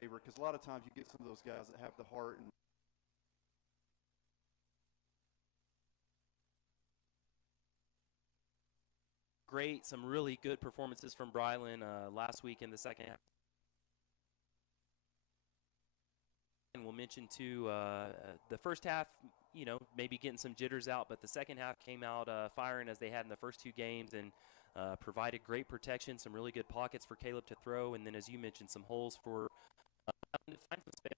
favor because a lot of times you get some of those guys that have the heart and Great, some really good performances from Brylan last week in the second half. And we'll mention too, the first half, maybe getting some jitters out, but the second half came out firing as they had in the first two games and provided great protection, some really good pockets for Caleb to throw, and then as you mentioned, some holes for to find some space.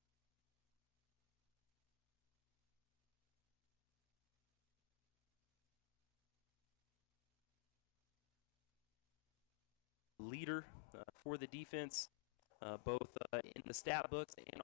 Leader for the defense, both in the stat books and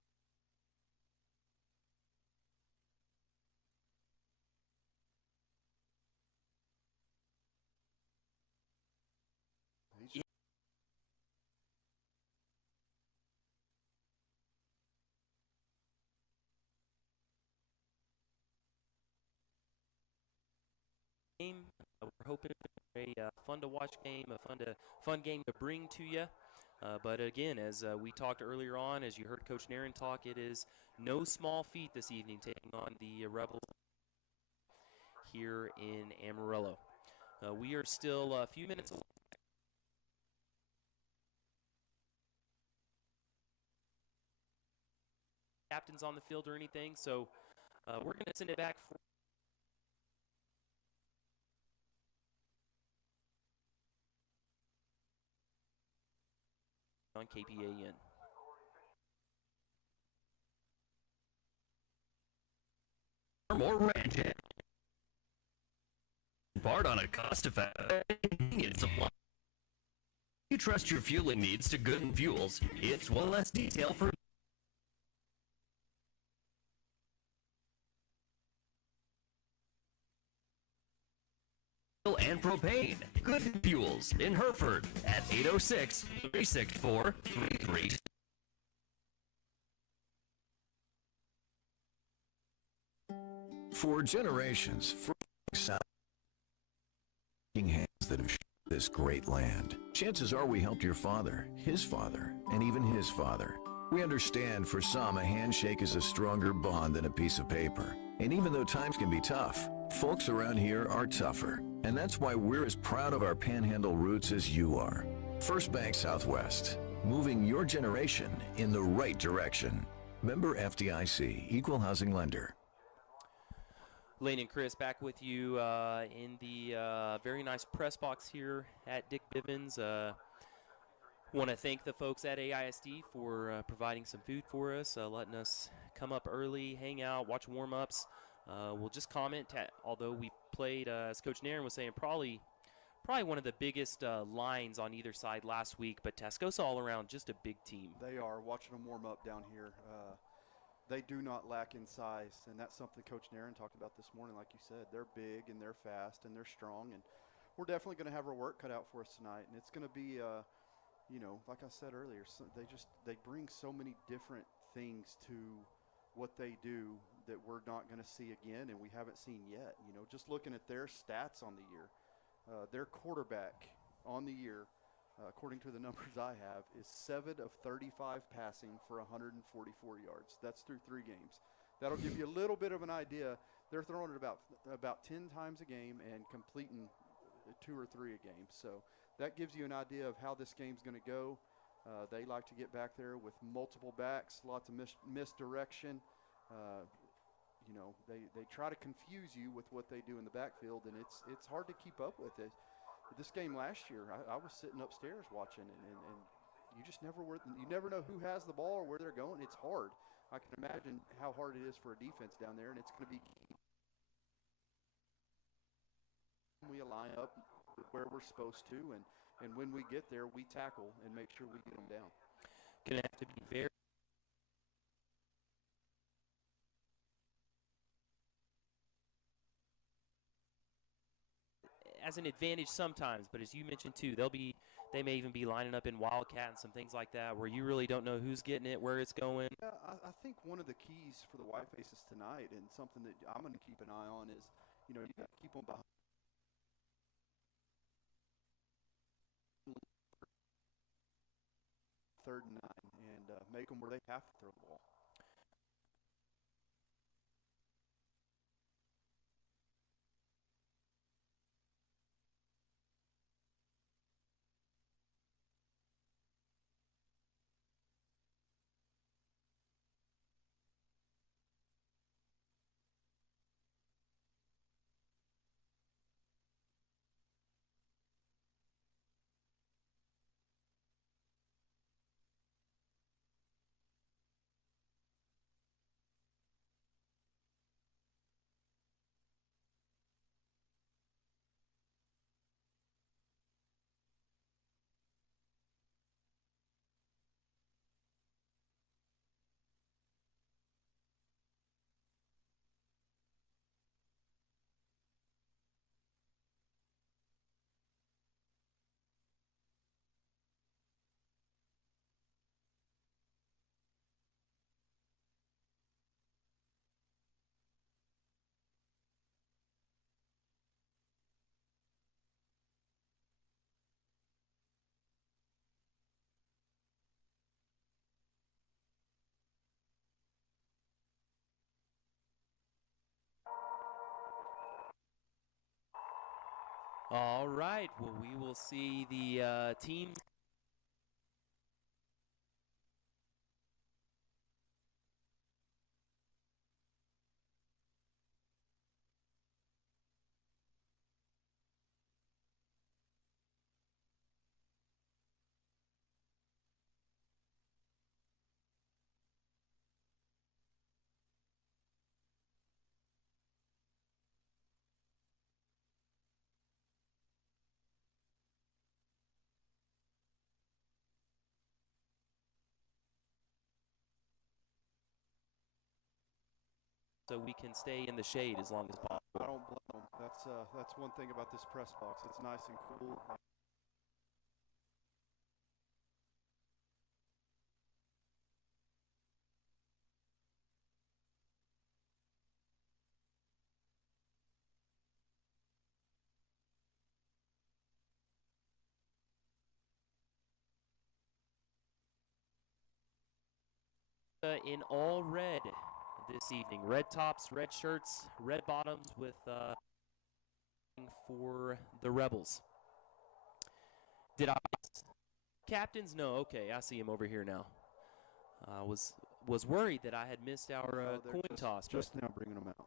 game. We're hoping for a fun to watch game, a fun game to bring to you. But again, as we talked earlier on, as you heard Coach Nairn talk, it is no small feat this evening taking on the Rebels here in Amarillo. We are still a few minutes away. Captains on the field or anything, so we're going to send it back for on KPAN. More ranch. Part on a cost-effective supply. You trust your fueling needs to Good Fuels. It's one less detail for and propane. Good Fuels in Hereford at 806-364-33. For generations, hands that have shaped this great land. Chances are we helped your father, his father, and even his father. We understand for some a handshake is a stronger bond than a piece of paper. And even though times can be tough, folks around here are tougher. And that's why we're as proud of our Panhandle roots as you are. First Bank Southwest, moving your generation in the right direction. Member FDIC, Equal Housing Lender. Lane and Chris back with you in the very nice press box here at Dick Bivens. Want to thank the folks at AISD for providing some food for us, letting us come up early, hang out, watch warm-ups. We'll just comment, although we played, as Coach Nairn was saying, probably one of the biggest lines on either side last week, but Tascosa all around just a big team. They are. Watching them warm up down here. They do not lack in size, and that's something Coach Nairn talked about this morning. Like you said, they're big and they're fast and they're strong, and we're definitely going to have our work cut out for us tonight. And it's going to be, like I said earlier, they bring so many different things to what they do that we're not going to see again, and we haven't seen yet. Just looking at their stats on the year, their quarterback on the year, according to the numbers I have, is 7 of 35 passing for 144 yards. That's through 3 games. That'll give you a little bit of an idea. They're throwing it about 10 times a game and completing 2 or 3 a game. So that gives you an idea of how this game's going to go. They like to get back there with multiple backs, lots of misdirection. They try to confuse you with what they do in the backfield, and it's hard to keep up with it. This game last year, I was sitting upstairs watching, and you just never know who has the ball or where they're going. It's hard. I can imagine how hard it is for a defense down there, and it's going to be we line up where we're supposed to, and when we get there, we tackle and make sure we get them down. Going to have to be very as an advantage sometimes, but as you mentioned too, they may even be lining up in Wildcat and some things like that where you really don't know who's getting it, where it's going. Yeah, I think one of the keys for the White Faces tonight, and something that I'm going to keep an eye on, is you got to keep them behind. Third and 9, and and make them where they have to throw the ball. All right. Well, we will see the team. So we can stay in the shade as long as possible. I don't blame them. That's one thing about this press box. It's nice and cool. In all red this evening. Red tops, red shirts, red bottoms with for the Rebels. Did I captains? No. Okay, I see him over here now. Was worried that I had missed our coin toss. Just now bringing them out.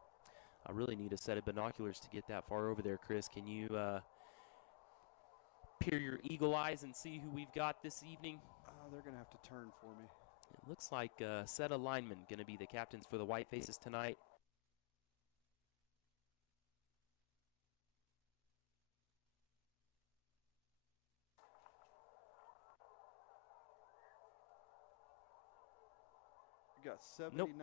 I really need a set of binoculars to get that far over there, Chris. Can you peer your eagle eyes and see who we've got this evening? They're going to have to turn for me. It looks like a set of linemen going to be the captains for the White Faces tonight. You got 79,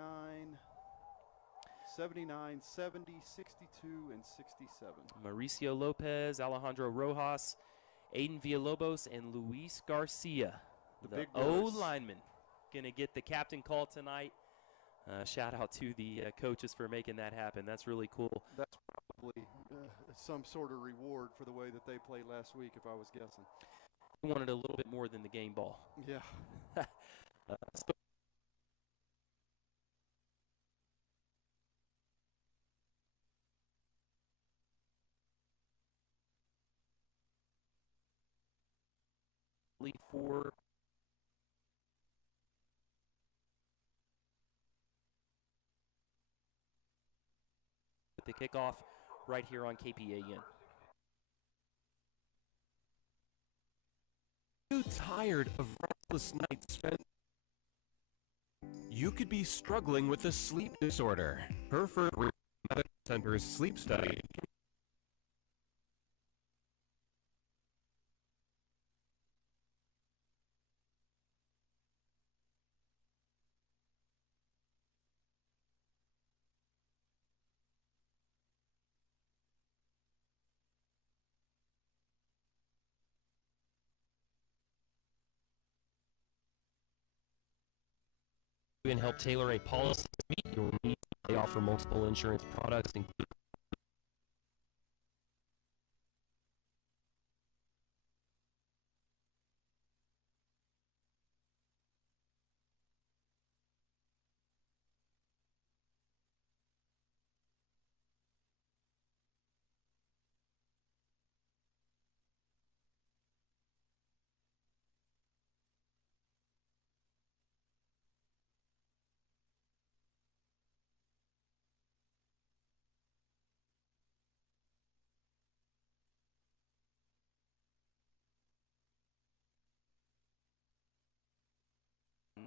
79, 70, 62, and 67. Mauricio Lopez, Alejandro Rojas, Aiden Villalobos, and Luis Garcia. The O-lineman going to get the captain call tonight. Shout out to the coaches for making that happen. That's really cool. That's probably some sort of reward for the way that they played last week, if I was guessing. He wanted a little bit more than the game ball. Yeah. For the kickoff right here on KPAN. You tired of restless nights spent? You could be struggling with a sleep disorder. Hereford Medical Center's sleep study and help tailor a policy to meet your needs. They offer multiple insurance products, including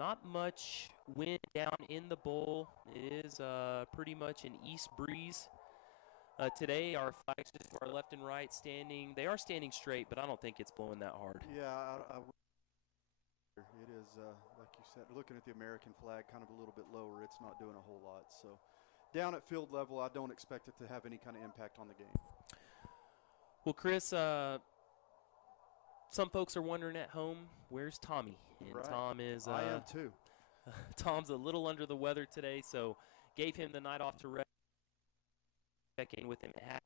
Not much wind down in the bowl. It is pretty much an east breeze. Today, our flags to our left and right standing. They are standing straight, but I don't think it's blowing that hard. Yeah, it is, like you said, looking at the American flag kind of a little bit lower, it's not doing a whole lot. So down at field level, I don't expect it to have any kind of impact on the game. Well, Chris, some folks are wondering at home, where's Tommy? And Right. Tom is I am too. Tom's a little under the weather today, so gave him the night off to rest. Check in with him at half.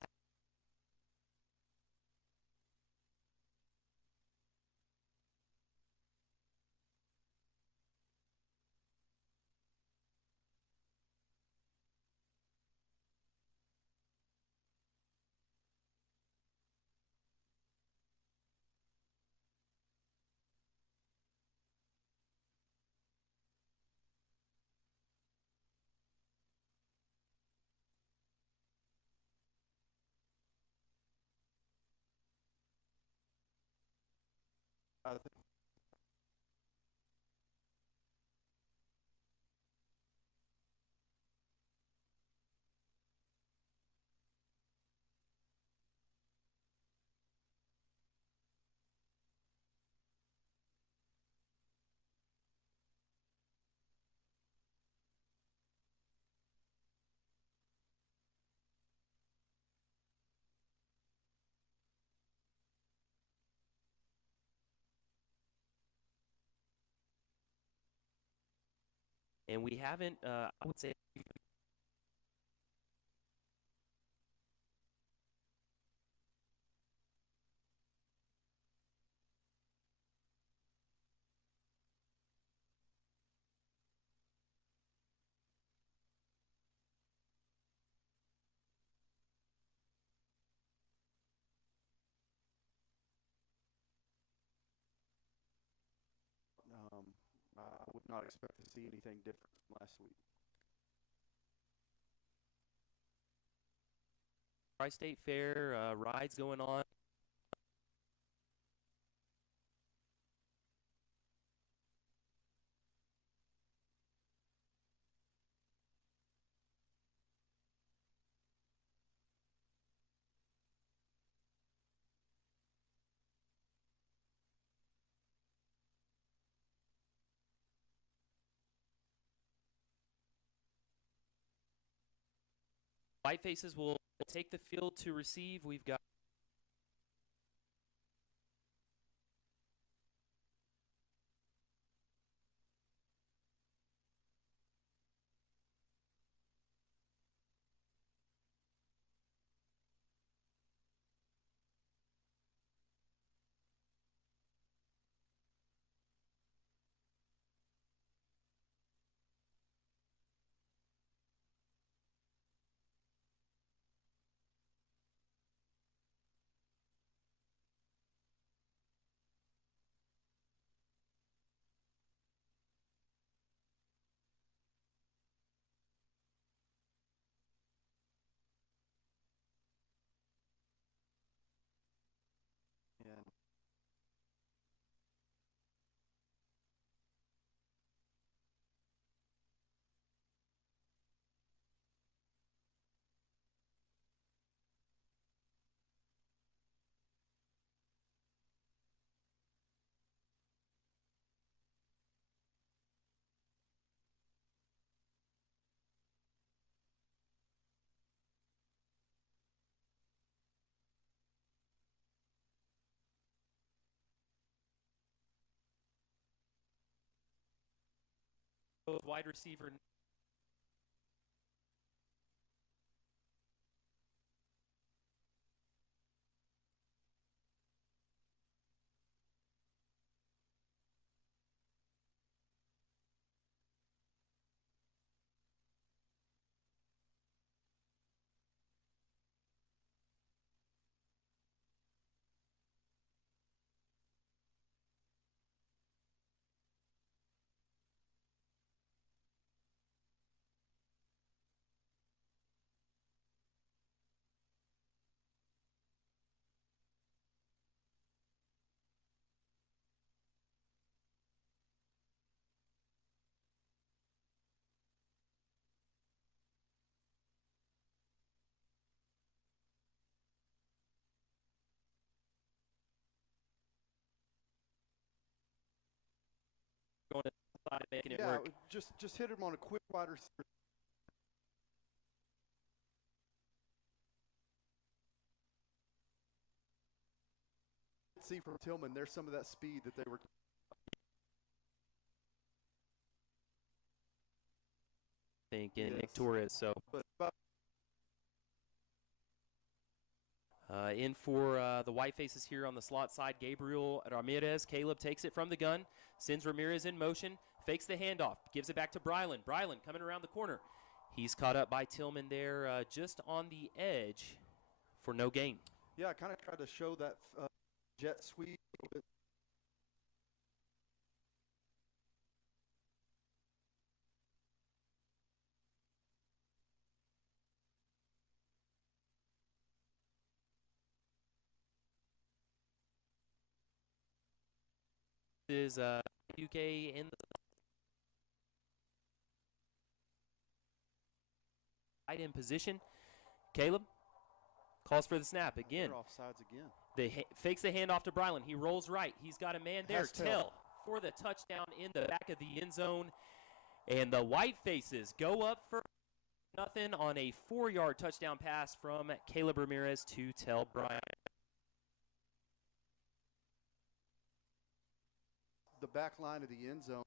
I think And we haven't, I would say, I would not expect to see anything different from last week. Tri-State Fair rides going on. White Faces will take the field to receive. We've got And both wide receiver. going to the side, making it Yeah, work. just hit him on a quick wide receiver. See from Tillman, there's some of that speed that they were. And Yes. Nick Torres. So in for the white faces here on the slot side, Gabriel Ramirez. Caleb takes it from the gun, sends Ramirez in motion, fakes the handoff, gives it back to Brylan. Brylan coming around the corner. He's caught up by Tillman there just on the edge for no gain. Yeah, I kind of tried to show that jet sweep. Is UK in the tight end position. Caleb calls for the snap again. They're offsides again. Fakes the handoff to Brylan. He rolls right. He's got a man there. Tell Tell for the touchdown in the back of the end zone. And the white faces go up for nothing on a 4-yard touchdown pass from Caleb Ramirez to Tell Bryant. The back line of the end zone.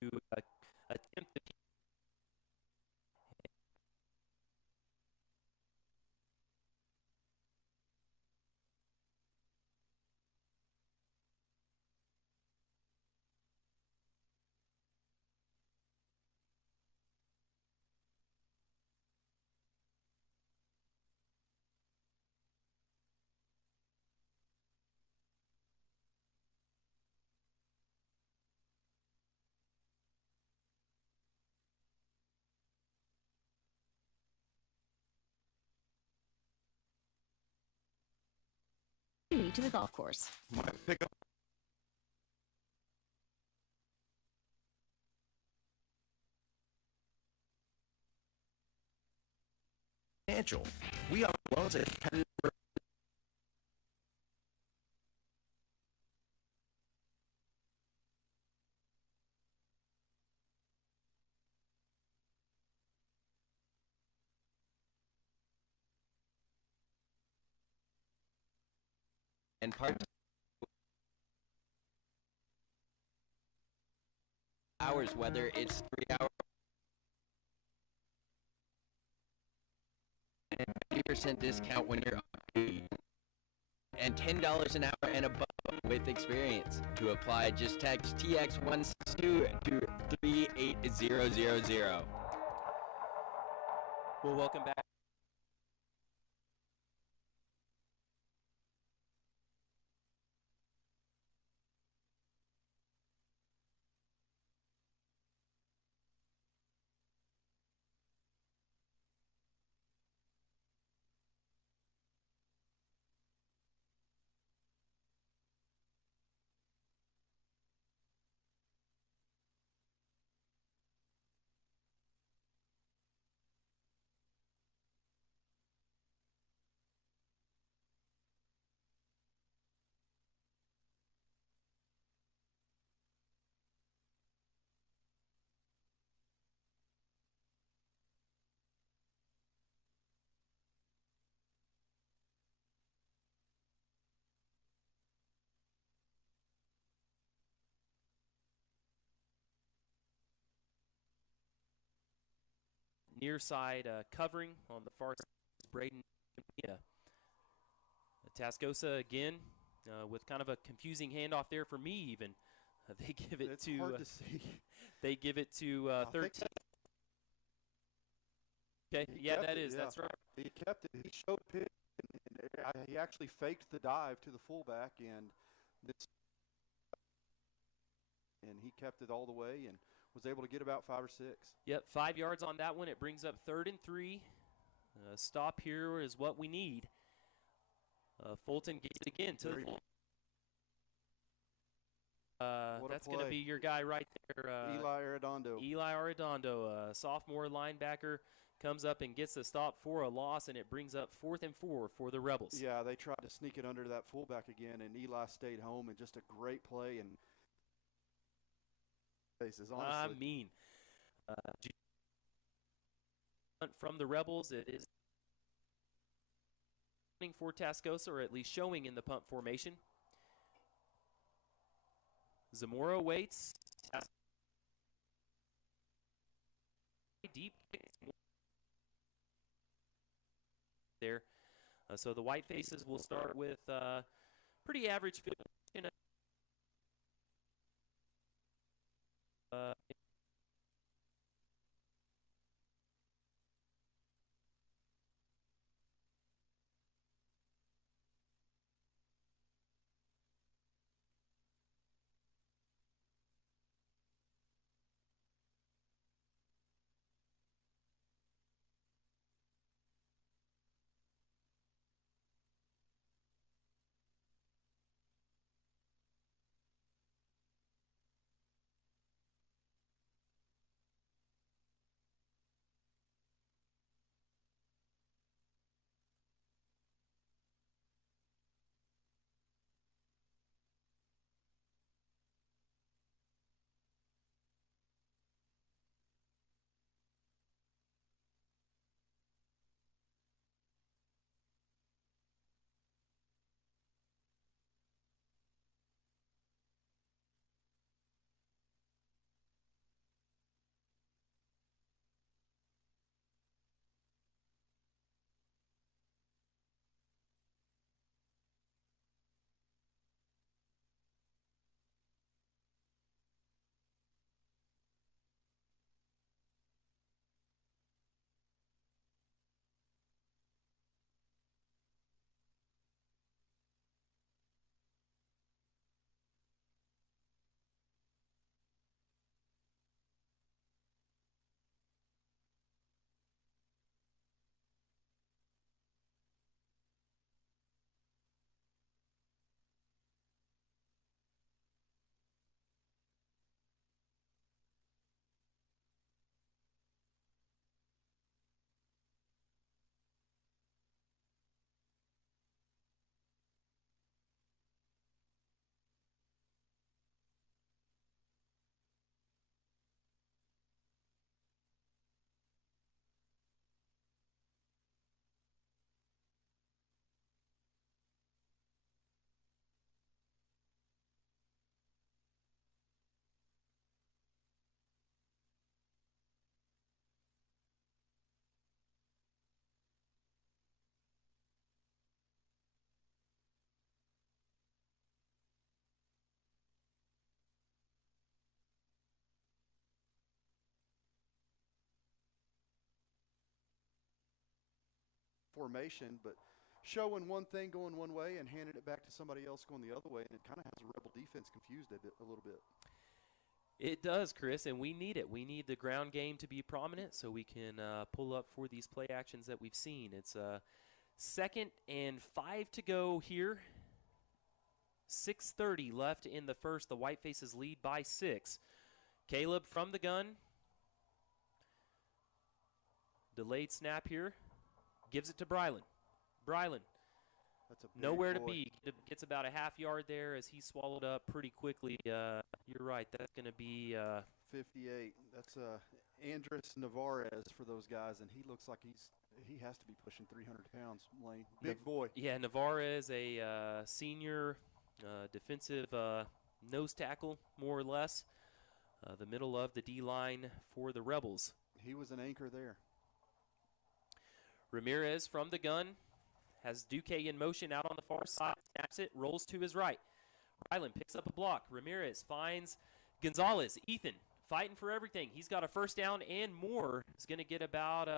To attempt the to the golf course. Financial. We offer loans at competitive. And part hours, whether it's 3 hours and 50% discount when you're and $10 an hour and above with experience. To apply, just text TX162 to 38000. Well, welcome back. Near side covering on the far side is Braden. Tascosa again with kind of a confusing handoff there for me even. They give it It's to hard to see. they give it to 13. Okay, yeah, that is. Yeah. That's right. He kept it. He showed it. He actually faked the dive to the fullback, and he kept it all the way and was able to get about 5 or 6. Yep, 5 yards on that one. It brings up 3rd and 3. Stop here is what we need. Fulton gets it again to the full. That's going to be your guy right there. Eli Arredondo. Eli Arredondo, sophomore linebacker, comes up and gets the stop for a loss, and it brings up 4th and 4 for the Rebels. Yeah, they tried to sneak it under that fullback again, and Eli stayed home, and just a great play. And faces, honestly. I mean, from the Rebels, it is for Tascosa, or at least showing in the punt formation. Zamora waits. Deep there. So the White Faces will start with pretty average field. Formation, but showing one thing going one way and handing it back to somebody else going the other way, and it kind of has the Rebel defense confused a little bit. It does, Chris, and we need it. We need the ground game to be prominent so we can pull up for these play actions that we've seen. It's 2nd and 5 to go here. 6:30 left in the first. The White Faces lead by 6. Caleb from the gun. Delayed snap here. Gives it to Brylan. Brylan, That's a big nowhere to boy. be. Gets about a half yard there as he swallowed up pretty quickly. You're right. That's going to be 58. That's Andres Navarez for those guys, and he looks like he has to be pushing 300 pounds, Lane. Big boy. Yeah, Navarez, a senior defensive nose tackle, more or less. The middle of the D-line for the Rebels. He was an anchor there. Ramirez from the gun has Duque in motion out on the far side, snaps it, rolls to his right. Ryland picks up a block. Ramirez finds Gonzalez. Ethan fighting for everything. He's got a first down and more. He's going to get about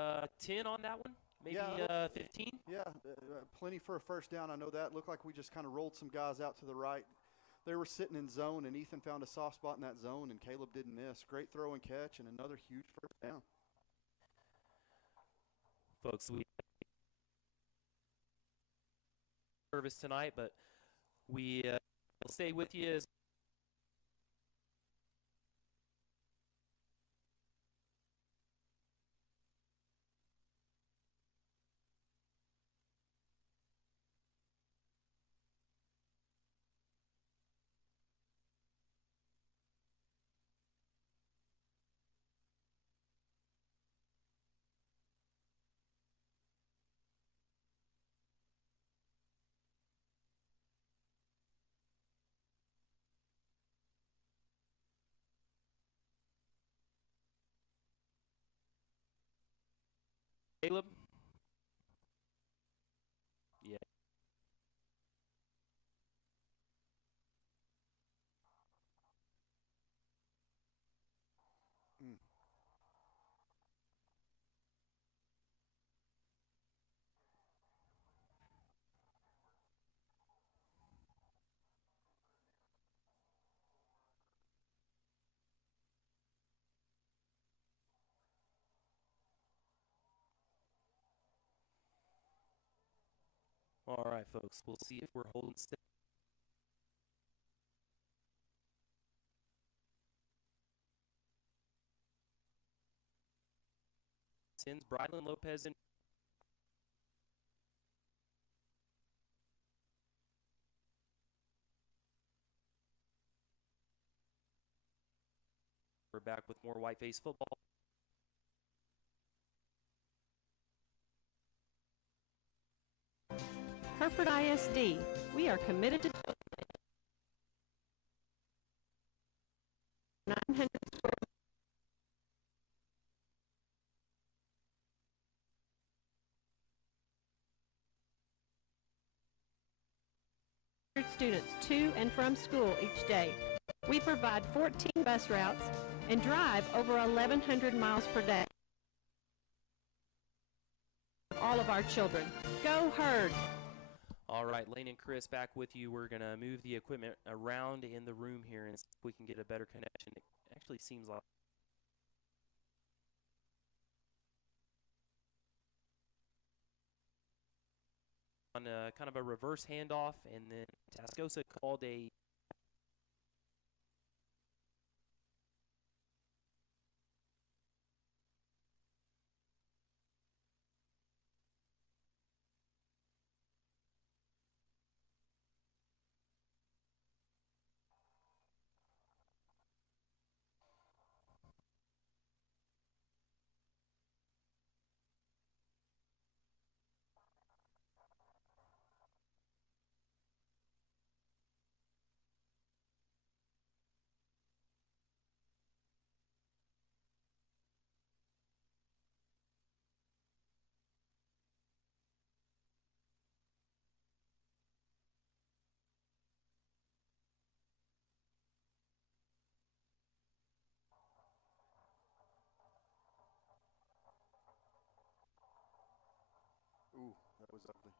10 on that one, maybe 15. Yeah, plenty for a first down. I know that. Looked like we just kind of rolled some guys out to the right. They were sitting in zone, and Ethan found a soft spot in that zone, and Caleb didn't miss. Great throw and catch, and another huge first down. Folks, we service tonight, but we will stay with you as Caleb? Yeah. Mm. All right, folks. We'll see if we're holding steady. Sends Brylan Lopez in. We're back with more Whiteface football. Hereford ISD, we are committed to 900 students to and from school each day. We provide 14 bus routes and drive over 1,100 miles per day. All of our children. Go Herd! All right, Lane and Chris back with you. We're going to move the equipment around in the room here and see if we can get a better connection. It actually seems like on kind of a reverse handoff, and then Tascosa called a Ooh, that was ugly.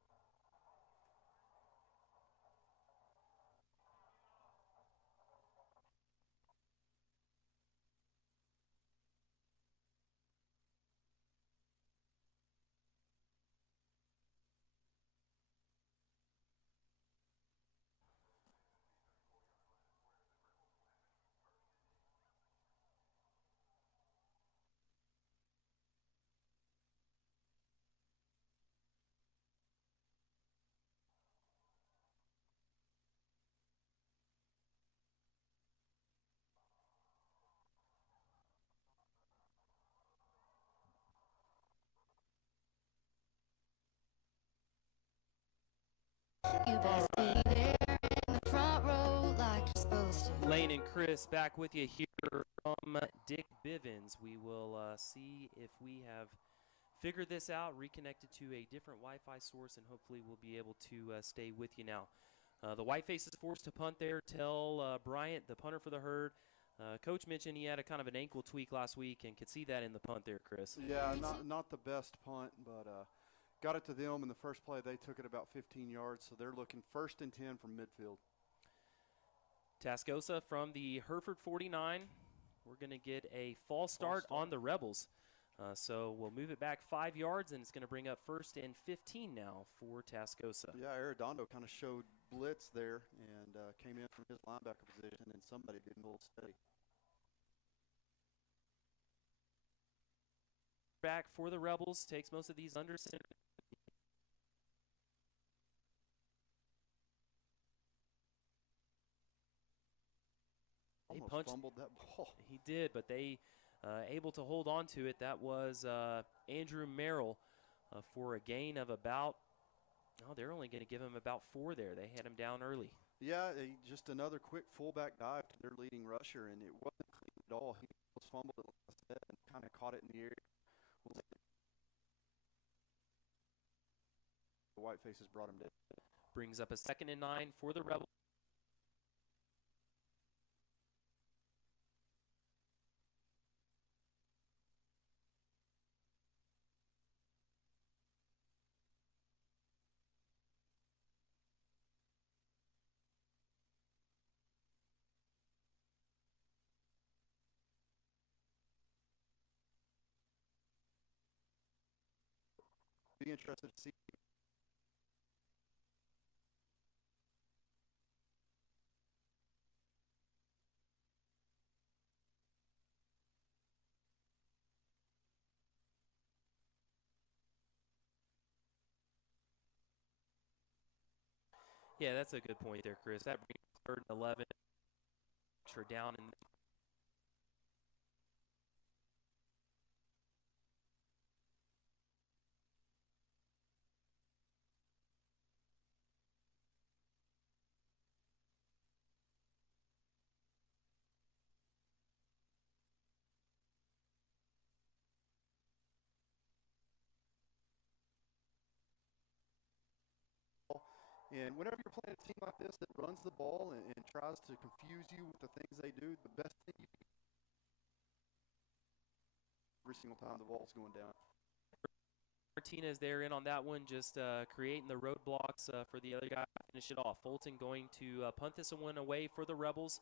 You best be there in the front row like you're supposed to. Lane and Chris back with you here from Dick Bivens. We will see if we have figured this out, reconnected to a different Wi-Fi source, and hopefully we'll be able to stay with you now. The Whiteface is forced to punt there. Tell Bryant, the punter for the Herd. Coach mentioned he had a kind of an ankle tweak last week and could see that in the punt there, Chris. Yeah, not the best punt, but got it to them in the first play. They took it about 15 yards, so they're looking 1st and 10 from midfield. Tascosa from the Hereford 49. We're going to get a false start on the Rebels. So we'll move it back 5 yards, and it's going to bring up 1st and 15 now for Tascosa. Yeah, Arredondo kind of showed blitz there and came in from his linebacker position, and somebody didn't hold steady. Back for the Rebels, takes most of these under center. Almost fumbled that ball. He did, but they able to hold on to it. That was Andrew Merrill for a gain of about, they're only going to give him about 4 there. They had him down early. Yeah, just another quick fullback dive to their leading rusher, and it wasn't clean at all. He was fumbled at last head and kind of caught it in the air. the White Faces brought him down. Brings up a 2nd and 9 for the Rebels. Be interested to see. Yeah, that's a good point there, Chris. That brings 3rd and 11. Extra down in. And whenever you're playing a team like this that runs the ball and tries to confuse you with the things they do, the best thing you can do every single time the ball's going down. Martinez there in on that one, just creating the roadblocks for the other guy to finish it off. Fulton going to punt this one away for the Rebels.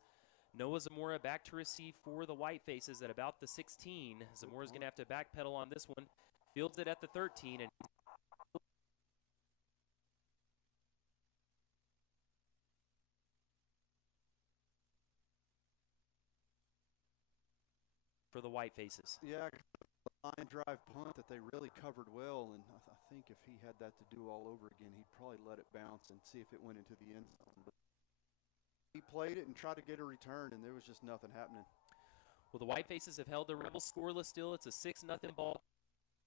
Noah Zamora back to receive for the White Faces at about the 16. Zamora's going to have to backpedal on this one. Fields it at the 13, and for the White Faces. Yeah, line drive punt that they really covered well, and I think if he had that to do all over again, he'd probably let it bounce and see if it went into the end zone. But he played it and tried to get a return, and there was just nothing happening. Well, the White Faces have held the Rebels scoreless still. It's a 6-0 ball.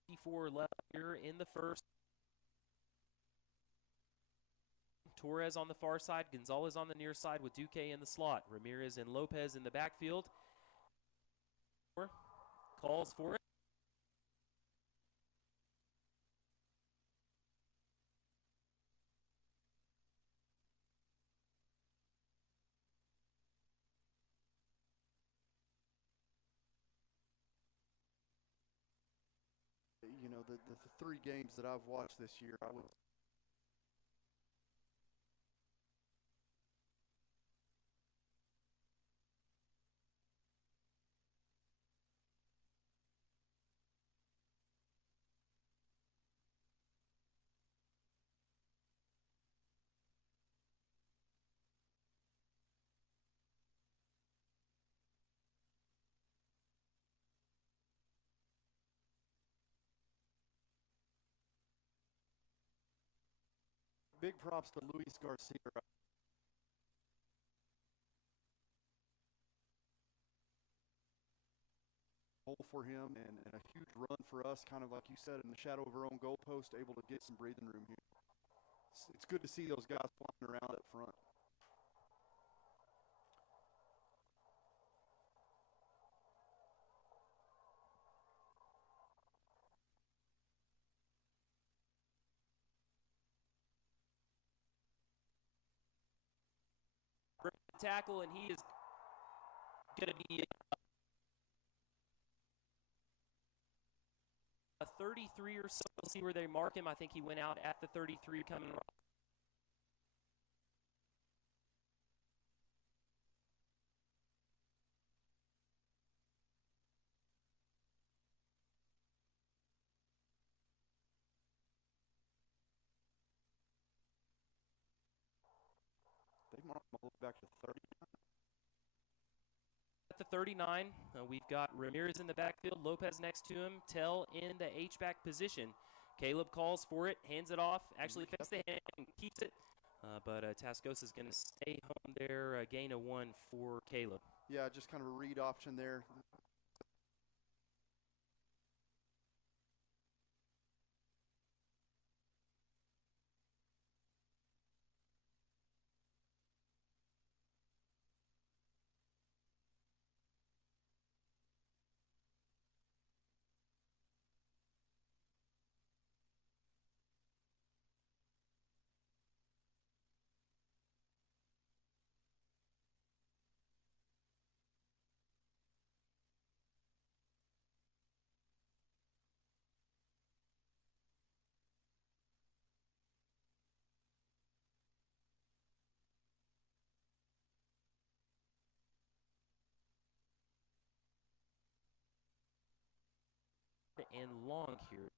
54 left here in the first. Torres on the far side, Gonzalez on the near side with Duque in the slot. Ramirez and Lopez in the backfield. Calls for it. You know, the 3 games that I've watched this year, I was big props to Luis Garcia. Hole for him and a huge run for us, kind of like you said, in the shadow of our own goalpost, able to get some breathing room here. It's good to see those guys flying around up front. Tackle, and he is going to be a 33 or so. We'll see where they mark him. I think he went out at the 33 coming. They mark him all the way back to 30. At the 39, we've got Ramirez in the backfield, Lopez next to him, Tell in the H-back position. Caleb calls for it, hands it off, actually fakes the hand and keeps it. But Tascosa is going to stay home there, gain of 1 for Caleb. Yeah, just kind of a read option there. and long here.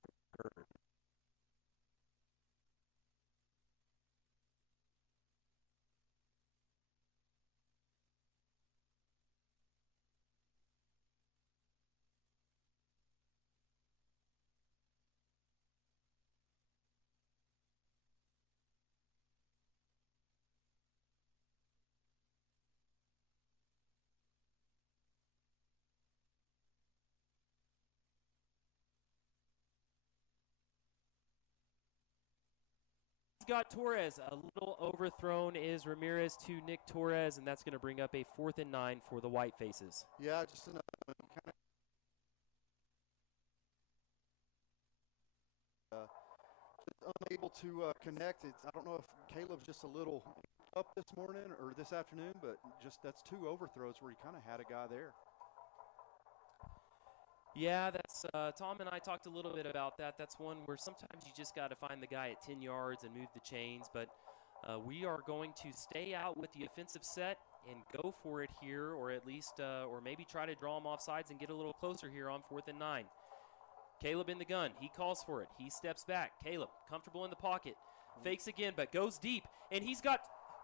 Got Torres. A little overthrown is Ramirez to Nick Torres, and that's going to bring up a 4th and 9 for the White Faces. Yeah, just another kind of unable to connect. I don't know if Caleb's just a little up this morning or this afternoon, but just that's 2 overthrows where he kind of had a guy there. Yeah, that's Tom and I talked a little bit about that. That's one where sometimes you just got to find the guy at 10 yards and move the chains. But we are going to stay out with the offensive set and go for it here, or at least, or maybe try to draw him off sides and get a little closer here on 4th and 9. Caleb in the gun. He calls for it. He steps back. Caleb, comfortable in the pocket. Fakes again, but goes deep. And he's got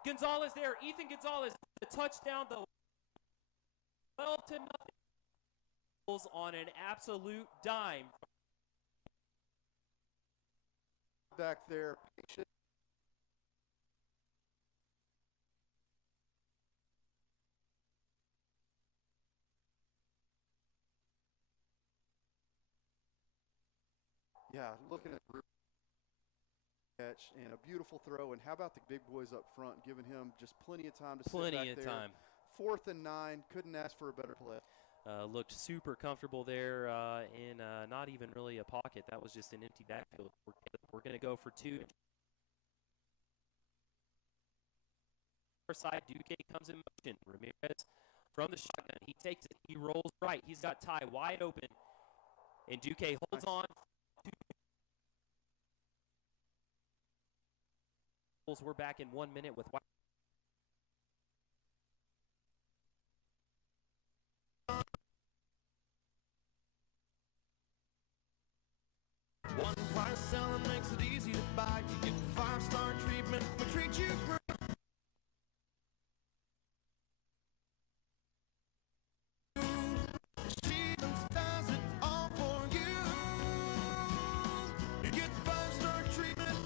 Gonzalez there. Ethan Gonzalez, the touchdown, the 12-0 on an absolute dime. Back there. Yeah, looking at the catch and a beautiful throw. And how about the big boys up front, giving him just plenty of time to sit back there. Plenty of time. 4th and 9, couldn't ask for a better play. Looked super comfortable there in not even really a pocket. That was just an empty backfield. We're going to go for 2. Our side, Duque comes in motion. Ramirez from the shotgun. He takes it. He rolls right. He's got Ty wide open. And Duque holds on. We're back in 1 minute with White. One price selling makes it easy to buy. You get 5-star treatment, we treat you great. Stevens does it all for you. You get 5-star treatment.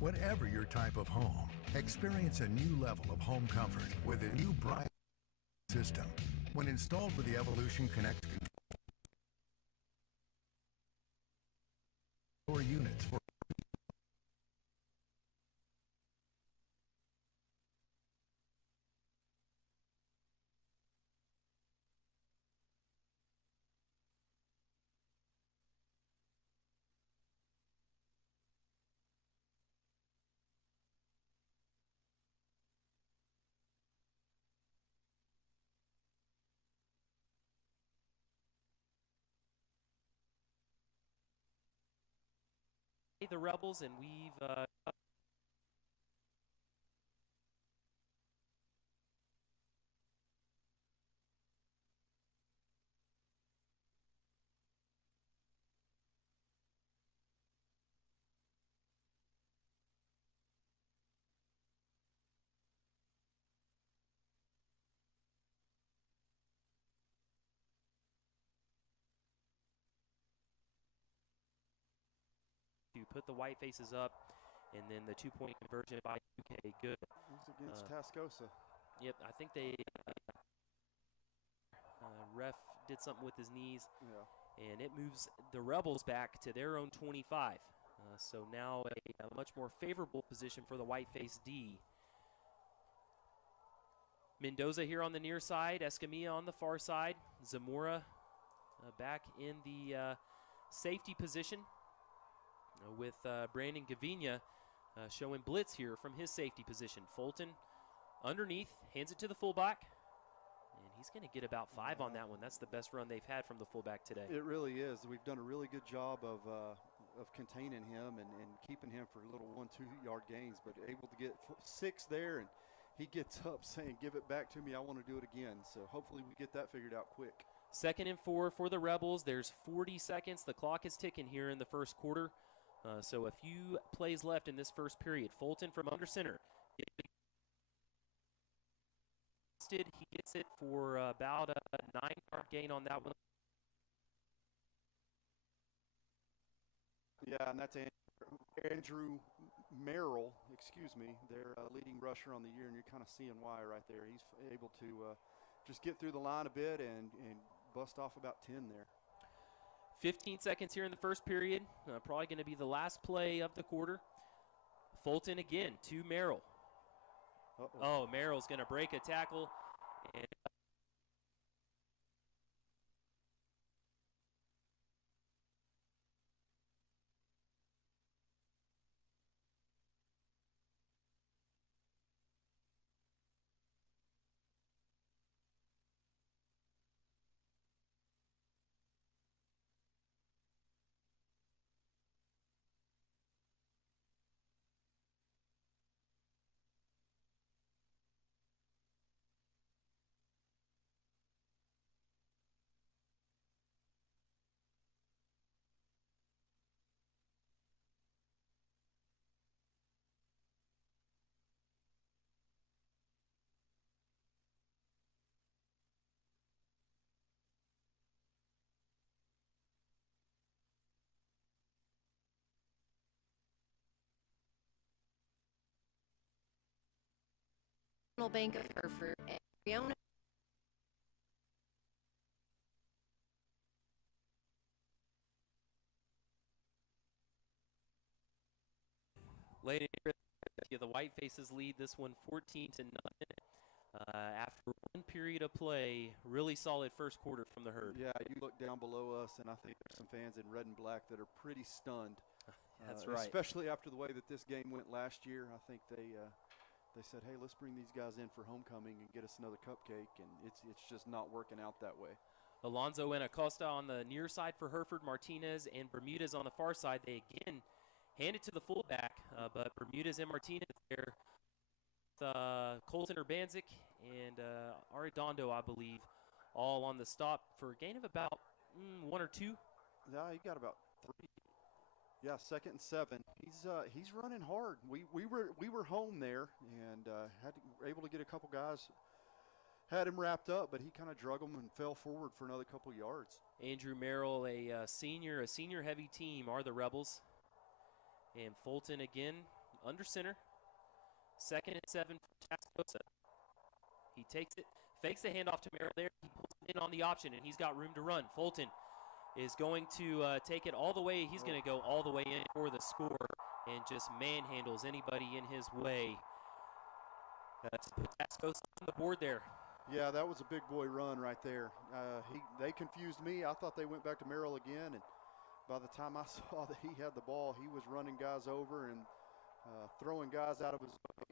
Whatever your type of home, experience a new level of home comfort with a new Bright system. When installed with the Evolution Connect control units for the Rebels, and we've to put the White Faces up, and then the 2-point conversion by UK. Good. It was against Tascosa. Yep, I think they ref did something with his knees, and it moves the Rebels back to their own 25. So now a much more favorable position for the White-Face D. Mendoza here on the near side, Escamilla on the far side, Zamora back in the safety position with Brandon Gavinia showing blitz here from his safety position. Fulton underneath, hands it to the fullback, and he's going to get about 5 on that one. That's the best run they've had from the fullback today. It really is. We've done a really good job of of containing him and keeping him for little 1-2 yard gains, but able to get 6 there, and he gets up saying, "Give it back to me. I want to do it again." So hopefully we get that figured out quick. 2nd and 4 for the Rebels. There's 40 seconds. The clock is ticking here in the first quarter. So a few plays left in this first period. Fulton from under center. He gets it for about a 9-yard gain on that one. Yeah, and that's Andrew Merrill, their leading rusher on the year, and you're kind of seeing why right there. He's able to just get through the line a bit and bust off about 10 there. 15 seconds here in the first period. Probably going to be the last play of the quarter. Fulton again to Merrill. Oh, Merrill's going to break a tackle. And Bank of Hereford and Briona. late in the White Faces lead this one 14-0. After one period of play, really solid first quarter from the Herd. Yeah, you look down below us, and I think there's some fans in red and black that are pretty stunned. That's right. Especially after the way that this game went last year. I think they said, "Hey, let's bring these guys in for homecoming and get us another cupcake," and it's just not working out that way. Alonzo and Acosta on the near side for Hereford, Martinez and Bermudez on the far side. They again hand it to the fullback, but Bermudez and Martinez there. Colton Urbanzik and Arredondo, I believe, all on the stop for a gain of about 1 or 2. Yeah, he got about 3. Yeah, 2nd and 7. He's running hard. We were home there and were able to get a couple guys. Had him wrapped up, but he kind of drug him and fell forward for another couple yards. Andrew Merrill, a senior heavy team, are the Rebels. And Fulton again under center. 2nd and 7 for Tascosa. He takes it, fakes the handoff to Merrill there. He pulls it in on the option, and he's got room to run. Fulton is going to take it all the way. He's going to go all the way in for the score and just manhandles anybody in his way. Tascosa on the board there. Yeah, that was a big boy run right there. They confused me. I thought they went back to Merrill again, and by the time I saw that he had the ball, he was running guys over and throwing guys out of his way.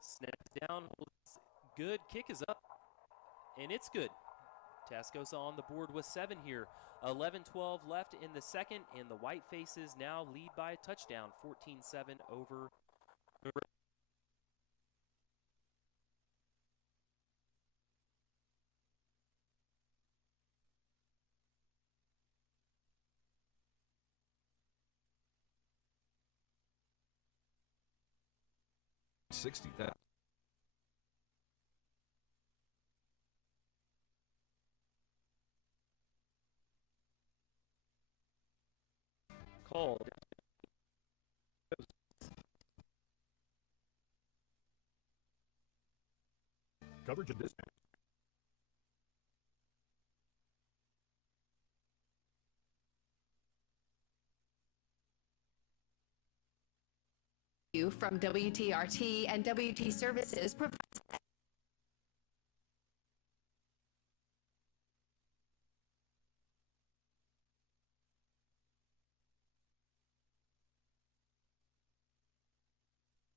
Snap down, good, kick is up, and it's good. Tascosa on the board with 7 here. 11-12 left in the second, and the White Faces now lead by a touchdown, 14-7 over the Rebels. $60,000. Called. Coverage of this. From WTRT and WT Services provides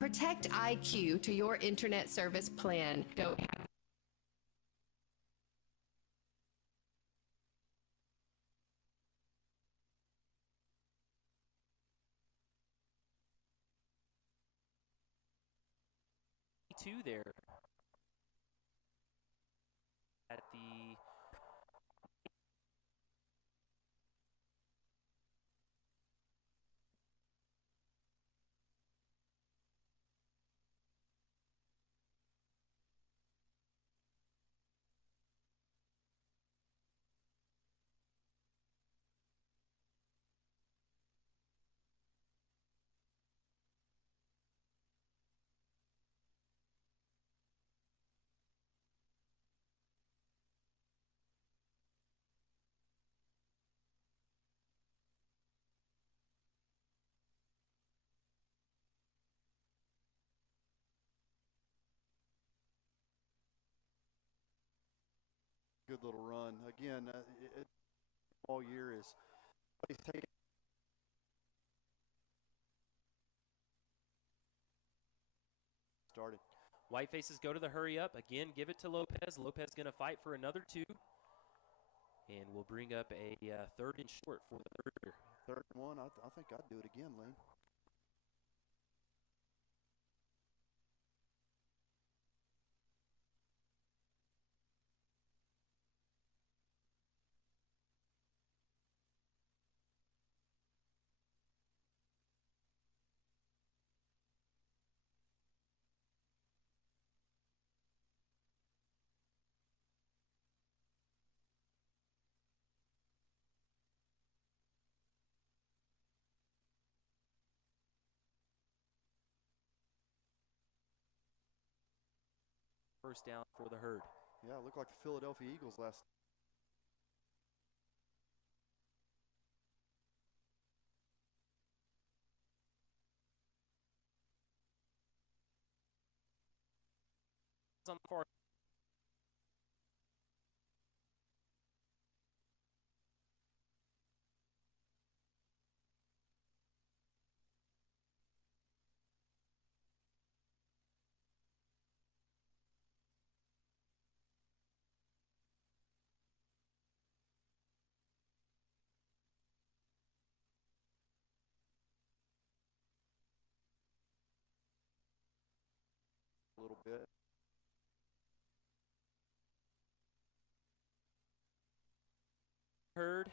Protect IQ to your internet service plan. Don't have two there at the Good little run. Again, all year is he's taking started. White faces go to the hurry up. Again, give it to Lopez. Lopez going to fight for another two. And we'll bring up a third and short for the third. Third and one. I think I'd do it again, Lane. First down for the herd. Yeah, it looked like the Philadelphia Eagles last. On the far A little bit. herd.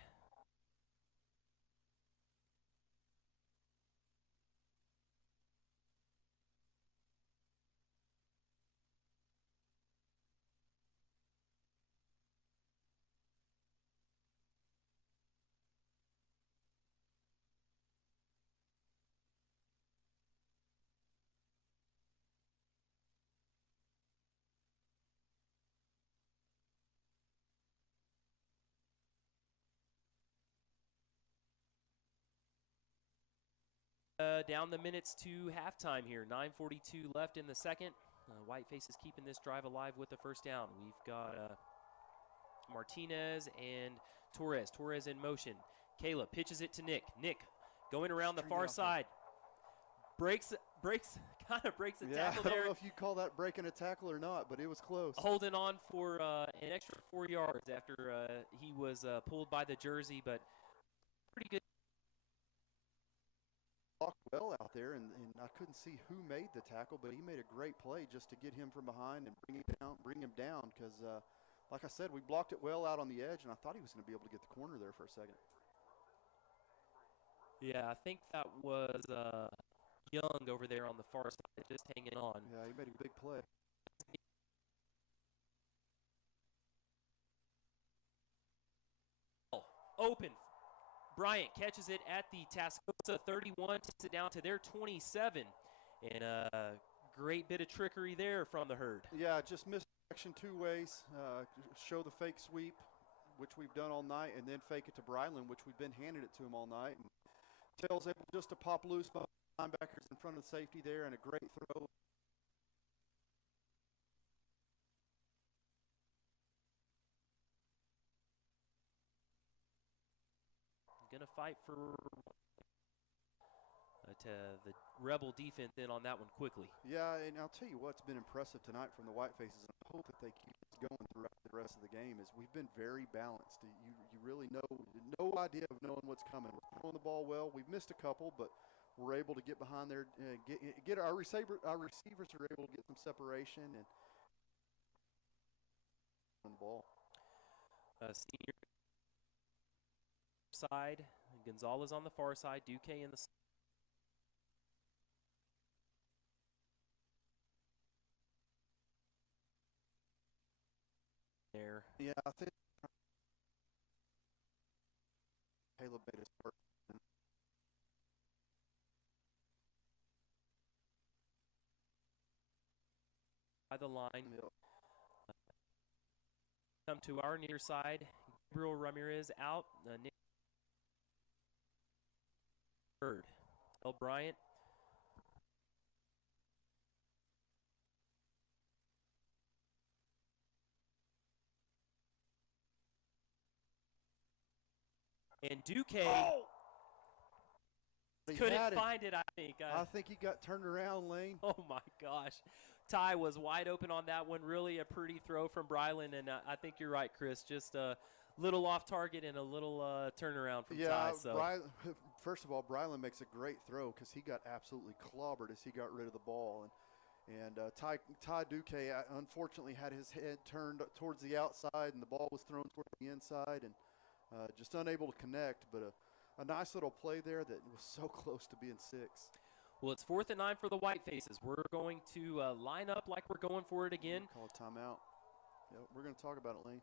Down the minutes to halftime here. 9:42 left in the second. White faces keeping this drive alive with the first down. We've got Martinez and Torres. Torres in motion. Caleb pitches it to Nick. Nick going around the far side. Breaks, kind of breaks a tackle there. I don't know if you call that breaking a tackle or not, but it was close. Holding on for an extra 4 yards after he was pulled by the jersey, but pretty good. Blocked well out there, and I couldn't see who made the tackle, but he made a great play just to get him from behind and bring him down. Because, like I said, we blocked it well out on the edge, and I thought he was going to be able to get the corner there for a second. Yeah, I think that was Young over there on the far side, just hanging on. Yeah, he made a big play. Open. Bryant catches it at the Tascosa 31, takes it down to their 27. And a great bit of trickery there from the herd. Yeah, just misdirection two ways. Show the fake sweep, which we've done all night, and then fake it to Bryland, which we've been handing it to him all night. And Tails able just to pop loose by linebackers in front of the safety there, and a great throw. Going to fight for But the Rebel defense in on that one quickly. Yeah, and I'll tell you what's been impressive tonight from the White Faces, and I hope that they keep this going throughout the rest of the game, is we've been very balanced. You really know no idea of knowing what's coming. We're throwing the ball well. We've missed a couple, but we're able to get behind there, get our receivers are able to get some separation and on the ball. Senior side, Gonzalez on the far side, Duque in the there. Yeah, I think Caleb made his first. By the line. Come to our near side. Gabriel Ramirez out. Nick Bird. L. Bryant. And Duque couldn't find it, I think. I think he got turned around, Lane. Oh, my gosh. Ty was wide open on that one. Really a pretty throw from Brylan, and I think you're right, Chris. Just a little off target and a little turnaround from Ty. So. First of all, Brylan makes a great throw because he got absolutely clobbered as he got rid of the ball. And Ty Duque unfortunately had his head turned towards the outside, and the ball was thrown toward the inside, and just unable to connect. But a nice little play there that was so close to being 6. Well, it's 4th and 9 for the White Faces. We're going to line up like we're going for it again. Call a timeout. Yep, we're going to talk about it, Lane.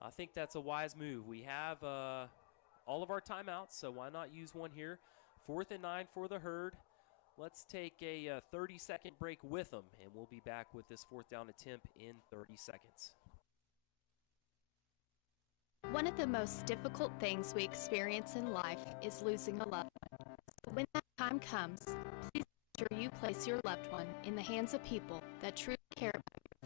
I think that's a wise move. We have all of our timeouts, so why not use one here? 4th and 9 for the Herd. Let's take a 30-second break with them, and we'll be back with this 4th down attempt in 30 seconds. One of the most difficult things we experience in life is losing a loved one. So when that time comes, please make sure you place your loved one in the hands of people that truly care about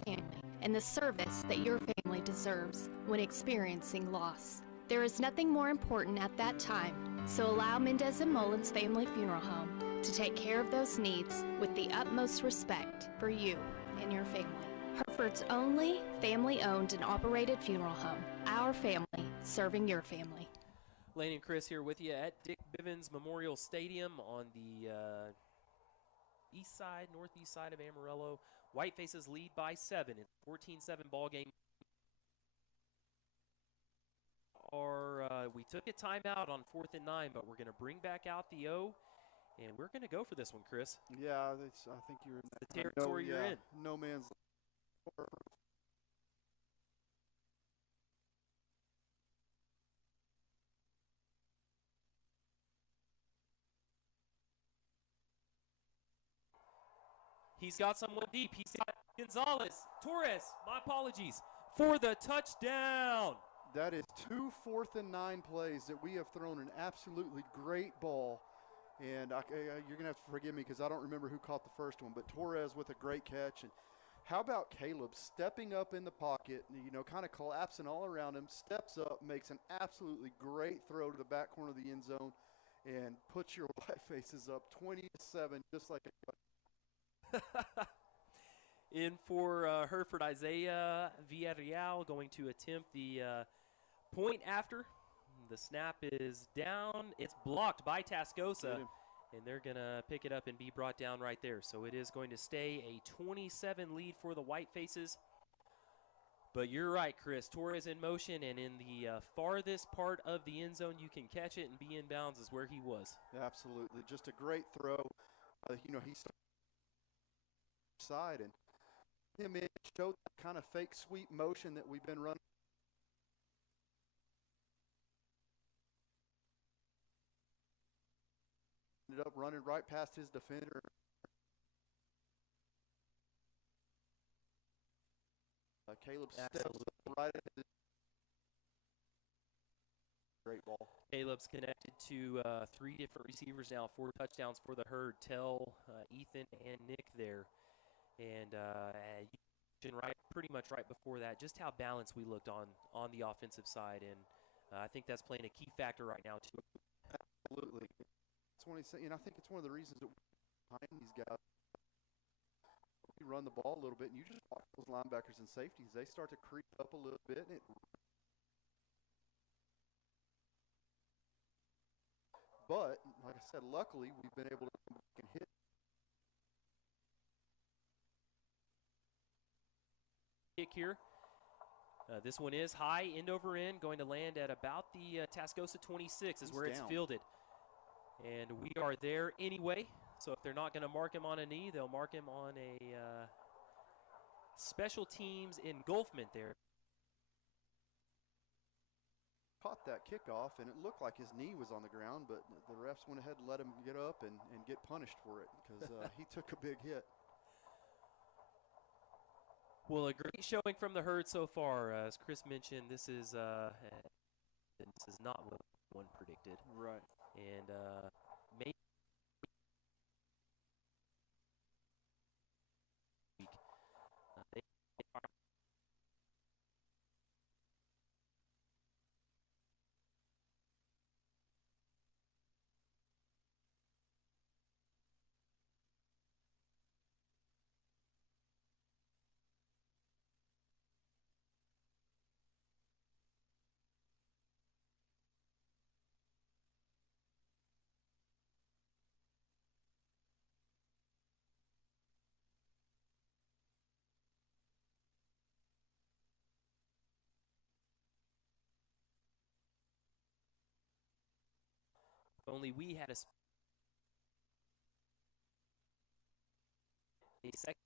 your family and the service that your family deserves when experiencing loss. There is nothing more important at that time, so allow Mendez and Mullins Family Funeral Home to take care of those needs with the utmost respect for you and your family. Hereford's only family-owned and operated funeral home. Our family serving your family. Lane and Chris here with you at Dick Bivens Memorial Stadium on the northeast side of Amarillo. White Faces lead by 7. It's a 14-7 ball game. We took a timeout on 4th and 9, but we're going to bring back out the O, and we're going to go for this one, Chris. Yeah, I think you're in the territory you're in. No man's. He's got someone deep. He's got Gonzalez. Torres, my apologies, for the touchdown. That is 2 4th and 9 plays that we have thrown an absolutely great ball. And you're going to have to forgive me because I don't remember who caught the first one, but Torres with a great catch. And how about Caleb stepping up in the pocket, kind of collapsing all around him, steps up, makes an absolutely great throw to the back corner of the end zone, and puts your White Faces up 20-7, just like In for Hereford, Isaiah Villarreal going to attempt the point after. The snap is down. It's blocked by Tascosa, and they're going to pick it up and be brought down right there. So it is going to stay a 27 lead for the White Faces. But you're right, Chris. Torres in motion, and in the farthest part of the end zone, you can catch it and be in bounds is where he was. Absolutely. Just a great throw. He started side and him in showed that kind of fake sweep motion that we've been running. Ended up running right past his defender. Caleb steps up right into the great ball. Caleb's connected to 3 different receivers now, 4 touchdowns for the Herd. Tell, Ethan, and Nick there. And you mentioned pretty much right before that just how balanced we looked on the offensive side. And I think that's playing a key factor right now, too. Absolutely. That's I think it's one of the reasons that we're behind these guys. You run the ball a little bit, and you just watch those linebackers and safeties. They start to creep up a little bit, and but like I said, luckily we've been able to come back and hit. Kick here. This one is high, end over end, going to land at about the Tascosa 26 is where it's fielded. And we are there anyway, so if they're not going to mark him on a knee, they'll mark him on a special teams engulfment there. Caught that kickoff, and it looked like his knee was on the ground, but the refs went ahead and let him get up and get punished for it because he took a big hit. Well, a great showing from the herd so far. As Chris mentioned, this is not what one predicted. Right. And maybe only we had a second.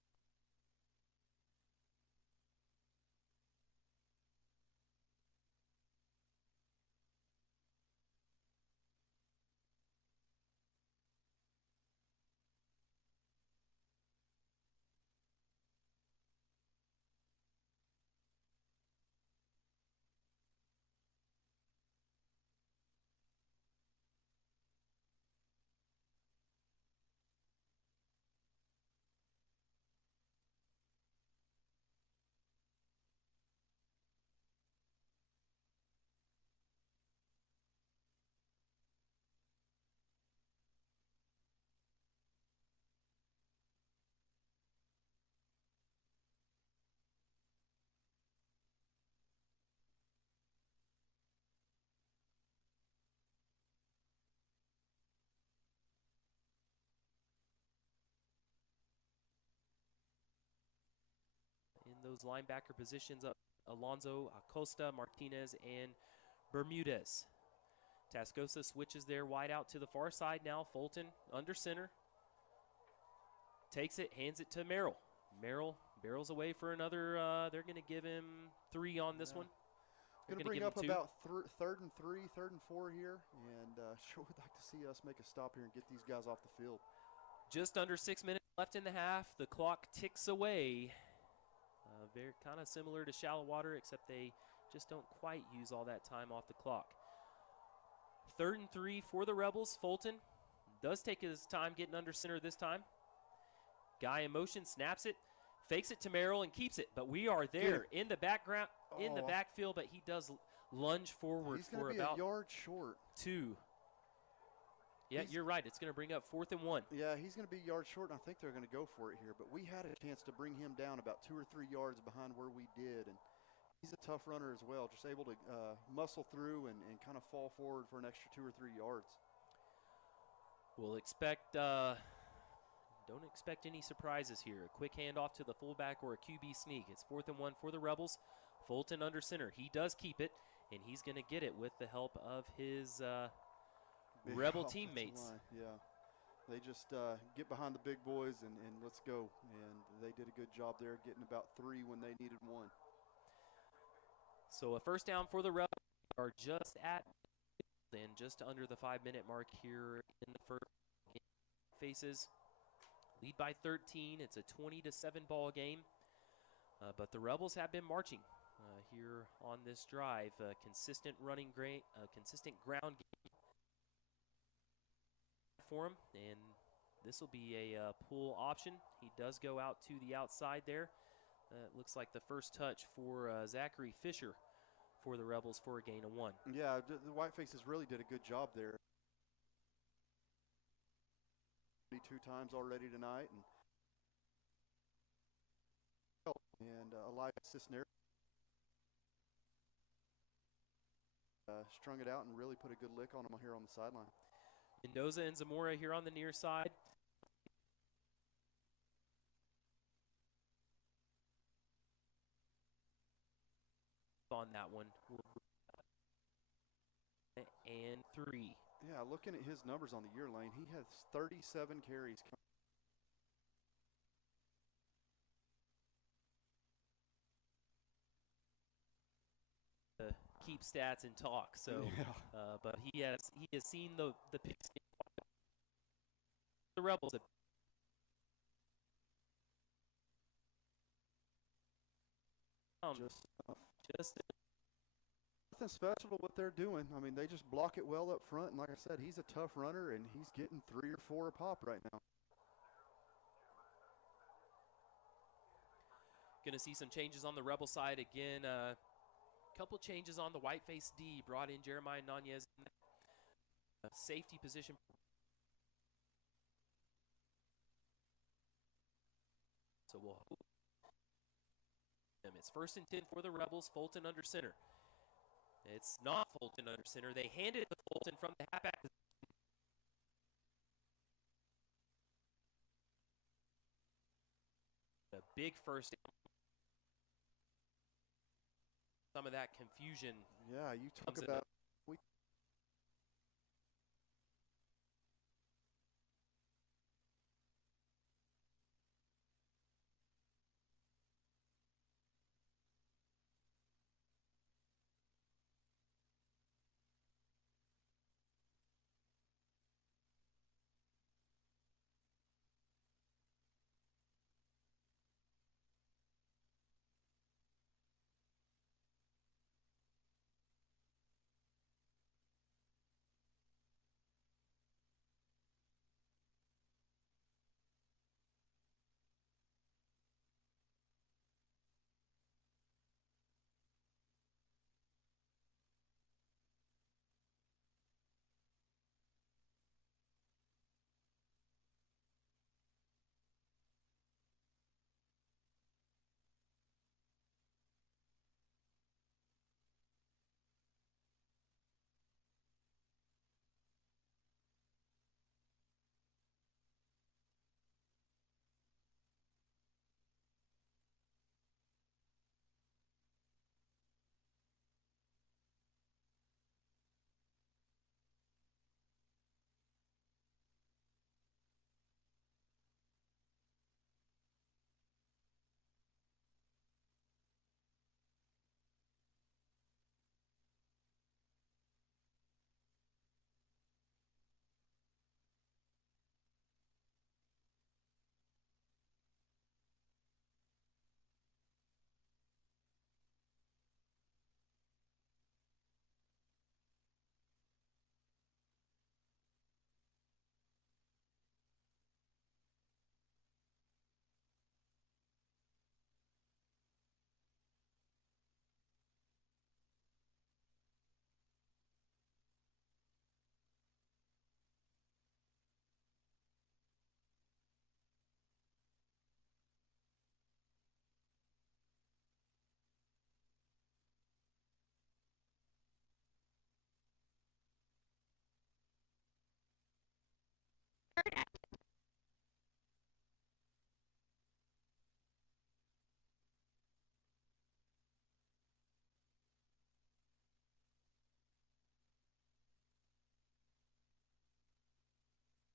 In those linebacker positions up, Alonso, Acosta, Martinez, and Bermudez. Tascosa switches their wide out to the far side now. Fulton under center. Takes it, hands it to Merrill. Merrill barrels away for another. They're going to give him 3 on this one. Going to bring up about third and 3, third and 4 here. And sure would like to see us make a stop here and get these guys off the field. Just under 6 minutes left in the half. The clock ticks away. Very kind of similar to shallow water, except they just don't quite use all that time off the clock. Third and 3 for the Rebels. Fulton does take his time getting under center this time. Guy in motion, snaps it, fakes it to Merrill, and keeps it. But we are there in the background, in the backfield, but he does lunge forward for about a yard short. 2. Yeah, you're right. It's going to bring up 4th and 1. Yeah, he's going to be a yard short, and I think they're going to go for it here. But we had a chance to bring him down about 2 or 3 yards behind where we did. And he's a tough runner as well, just able to muscle through and kind of fall forward for an extra 2 or 3 yards. We'll expect don't expect any surprises here. A quick handoff to the fullback or a QB sneak. It's 4th and 1 for the Rebels. Fulton under center. He does keep it, and he's going to get it with the help of his Rebel teammates. Yeah, they just get behind the big boys and let's go. And they did a good job there getting about 3 when they needed 1. So a first down for the Rebels. Are just at and just under the 5-minute mark here in the first game. Faces lead by 13. It's a 20-7 ball game. But the Rebels have been marching here on this drive. Consistent consistent ground game for him, and this will be a pull option. He does go out to the outside there. It looks like the first touch for Zachary Fisher for the Rebels for a gain of 1. Yeah, the Whitefaces really did a good job there. 22 times already tonight, and Elias Cisner strung it out and really put a good lick on him here on the sideline. Mendoza and Zamora here on the near side. On that one. And 3. Yeah, looking at his numbers on the year, Lane, he has 37 carries. Keep stats and talk. So, yeah. But he has seen the picks. The Rebels have just nothing special to what they're doing. I mean, they just block it well up front, and like I said, he's a tough runner, and he's getting 3 or 4 a pop right now. Going to see some changes on the Rebel side again. Couple changes on the white-faced D. Brought in Jeremiah Nunez. Safety position. So we'll hope. It's 1st and 10 for the Rebels. Fulton under center. It's not Fulton under center. They handed it to Fulton from the halfback. A big first. Some of that confusion. Yeah, you talk about.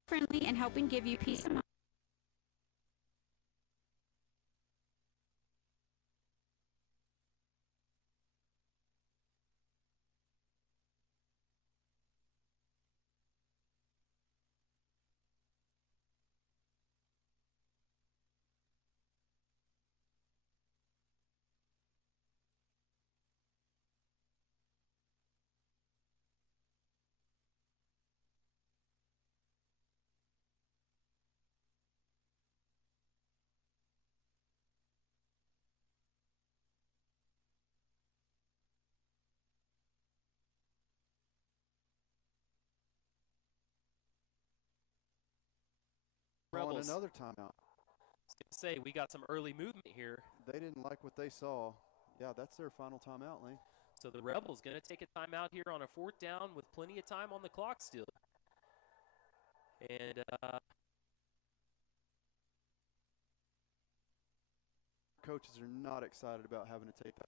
Friendly and helping give you peace of mind. Calling Rebels. another timeout. I was going to say, we got some early movement here. They didn't like what they saw. Yeah, that's their final timeout, Lane. So the Rebels going to take a timeout here on a 4th down with plenty of time on the clock still. And coaches are not excited about having to take that.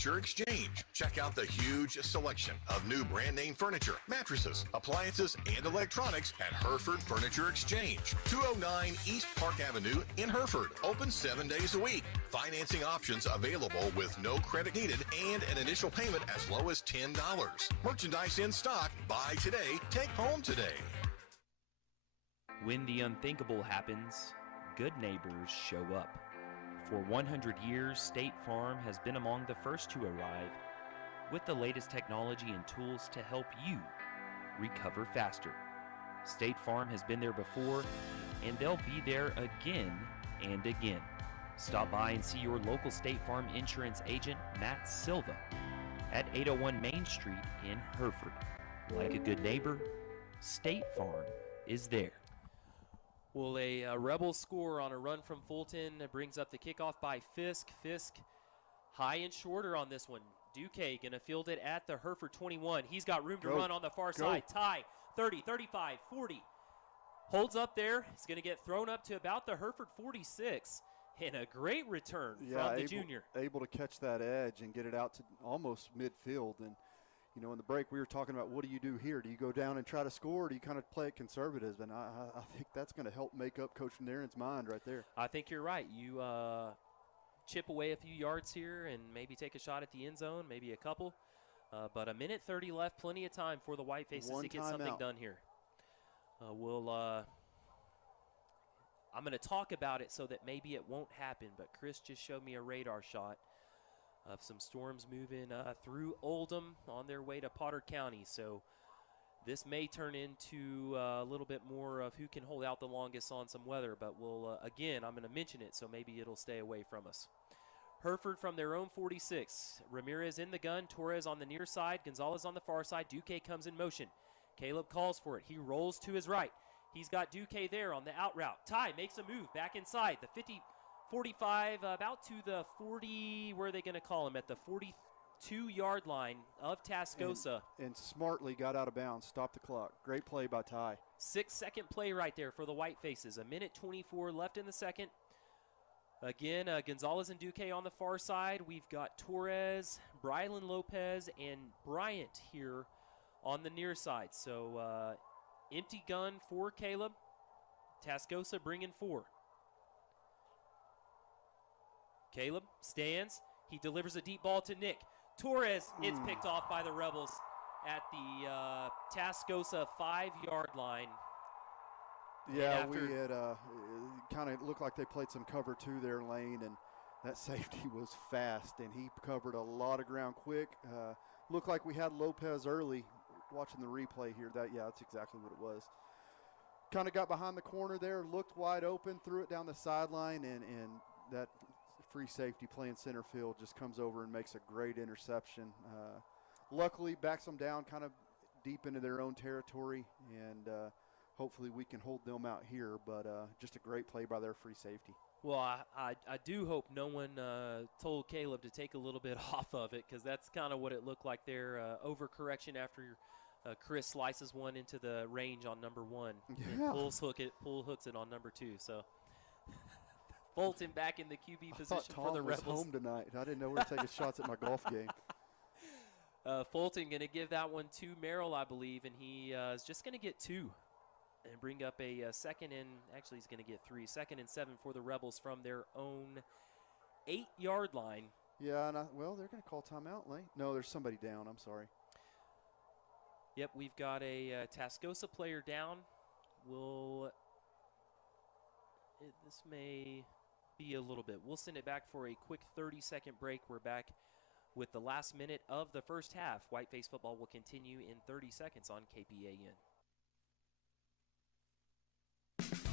Furniture Exchange. Check out the huge selection of new brand name furniture, mattresses, appliances, and electronics at Hereford Furniture Exchange. 209 East Park Avenue in Hereford. Open 7 days a week. Financing options available with no credit needed and an initial payment as low as $10. Merchandise in stock. Buy today, take home today. when the unthinkable happens, good neighbors show up. For 100 years, State Farm has been among the first to arrive with the latest technology and tools to help you recover faster. State Farm has been there before, and they'll be there again and again. Stop by and see your local State Farm insurance agent, Matt Silva, at 801 Main Street in Hereford. Like a good neighbor, State Farm is there. Well, a Rebel score on a run from Fulton brings up the kickoff by Fisk. Fisk high and shorter on this one. Duque going to field it at the Hereford 21. He's got room to run on the far side. Ty, 30, 35, 40. Holds up there. He's going to get thrown up to about the Hereford 46. And a great return from the junior. Able to catch that edge and get it out to almost midfield. And, you know, in the break we were talking about what do you do here? Do you go down and try to score, or do you kind of play it conservative? And I think that's going to help make up Coach Nairn's mind right there. I think you're right. You chip away a few yards here and maybe take a shot at the end zone, maybe a couple. But a minute 30 left, plenty of time for the White Faces to get something done here. I'm going to talk about it so that maybe it won't happen, but Chris just showed me a radar shot of some storms moving through Oldham on their way to Potter County. So this may turn into a little bit more of who can hold out the longest on some weather, but again, I'm going to mention it, so maybe it'll stay away from us. Hereford from their own 46. Ramirez in the gun, Torres on the near side, Gonzalez on the far side. Duque comes in motion. Caleb calls for it. He rolls to his right. He's got Duque there on the out route. Ty makes a move back inside. The 50, 45, about to the 40, where are they going to call him? At the 42-yard line of Tascosa. And smartly got out of bounds, stopped the clock. Great play by Ty. 6-second play right there for the White Faces. A minute 24 left in the second. Again, Gonzalez and Duque on the far side. We've got Torres, Brylan Lopez, and Bryant here on the near side. So empty gun for Caleb. Tascosa bringing 4. Caleb stands. He delivers a deep ball to Nick. Torres, it's picked off by the Rebels at the Tascosa 5-yard line. Yeah, we had kind of looked like they played some cover 2 there, Lane, and that safety was fast, and he covered a lot of ground quick. Looked like we had Lopez early. Watching the replay here, that's exactly what it was. Kind of got behind the corner there, looked wide open, threw it down the sideline, and that free safety playing center field just comes over and makes a great interception. Luckily, backs them down kind of deep into their own territory, and hopefully we can hold them out here, but just a great play by their free safety. Well, I do hope no one told Caleb to take a little bit off of it, because that's kind of what it looked like there. Overcorrection after Chris slices one into the range on number 1. Yeah. And hooks it on number 2. So Fulton back in the QB position Tom for the was Rebels. home tonight. I didn't know we were taking shots at my golf game. Fulton going to give that one to Merrill, I believe, and he is just going to get 2 and bring up a second and actually he's going to get 3. 2nd and 7 for the Rebels from their own 8-yard line. Yeah, and they're going to call timeout, Lane. No, there's somebody down. I'm sorry. Yep, we've got a Tascosa player down. This may be a little bit. We'll send it back for a quick 30-second break. We're back with the last minute of the first half. Whiteface football will continue in 30 seconds on KPAN.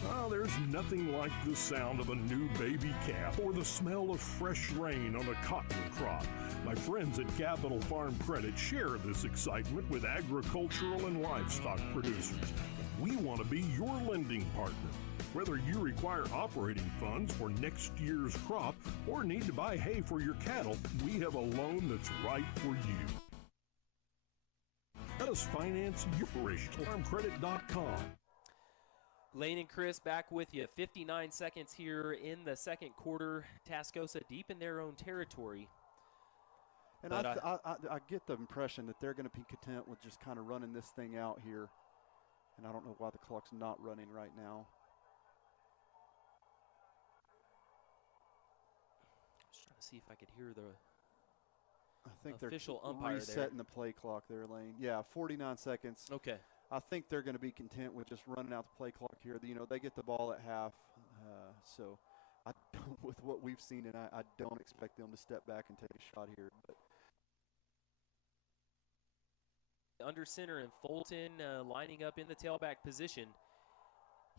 Oh, there's nothing like the sound of a new baby calf or the smell of fresh rain on a cotton crop. My friends at Capital Farm Credit share this excitement with agricultural and livestock producers. We want to be your lending partner. Whether you require operating funds for next year's crop or need to buy hay for your cattle, we have a loan that's right for you. Let us finance your operation. FarmCredit.com. Lane and Chris back with you. 59 seconds here in the second quarter. Tascosa deep in their own territory. And I get the impression that they're going to be content with just kind of running this thing out here. And I don't know why the clock's not running right now. Just trying to see if I could hear the official umpire resetting the play clock there, Lane. Yeah, 49 seconds. Okay. I think they're going to be content with just running out the play clock here. You know, they get the ball at half. So with what we've seen, and I don't expect them to step back and take a shot here. But under center and Fulton lining up in the tailback position.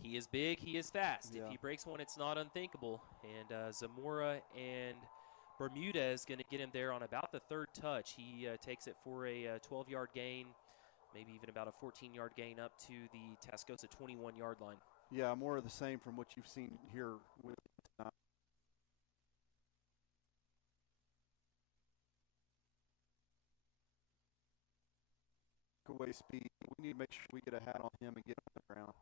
He is big, he is fast. Yeah. If he breaks one, it's not unthinkable. And Zamora and Bermuda is going to get him there on about the 3rd touch. He takes it for a 12-yard gain, maybe even about a 14-yard gain up to the Tascosa 21-yard line. Yeah, more of the same from what you've seen here with away speed. We need to make sure we get a hat on him and get on the ground.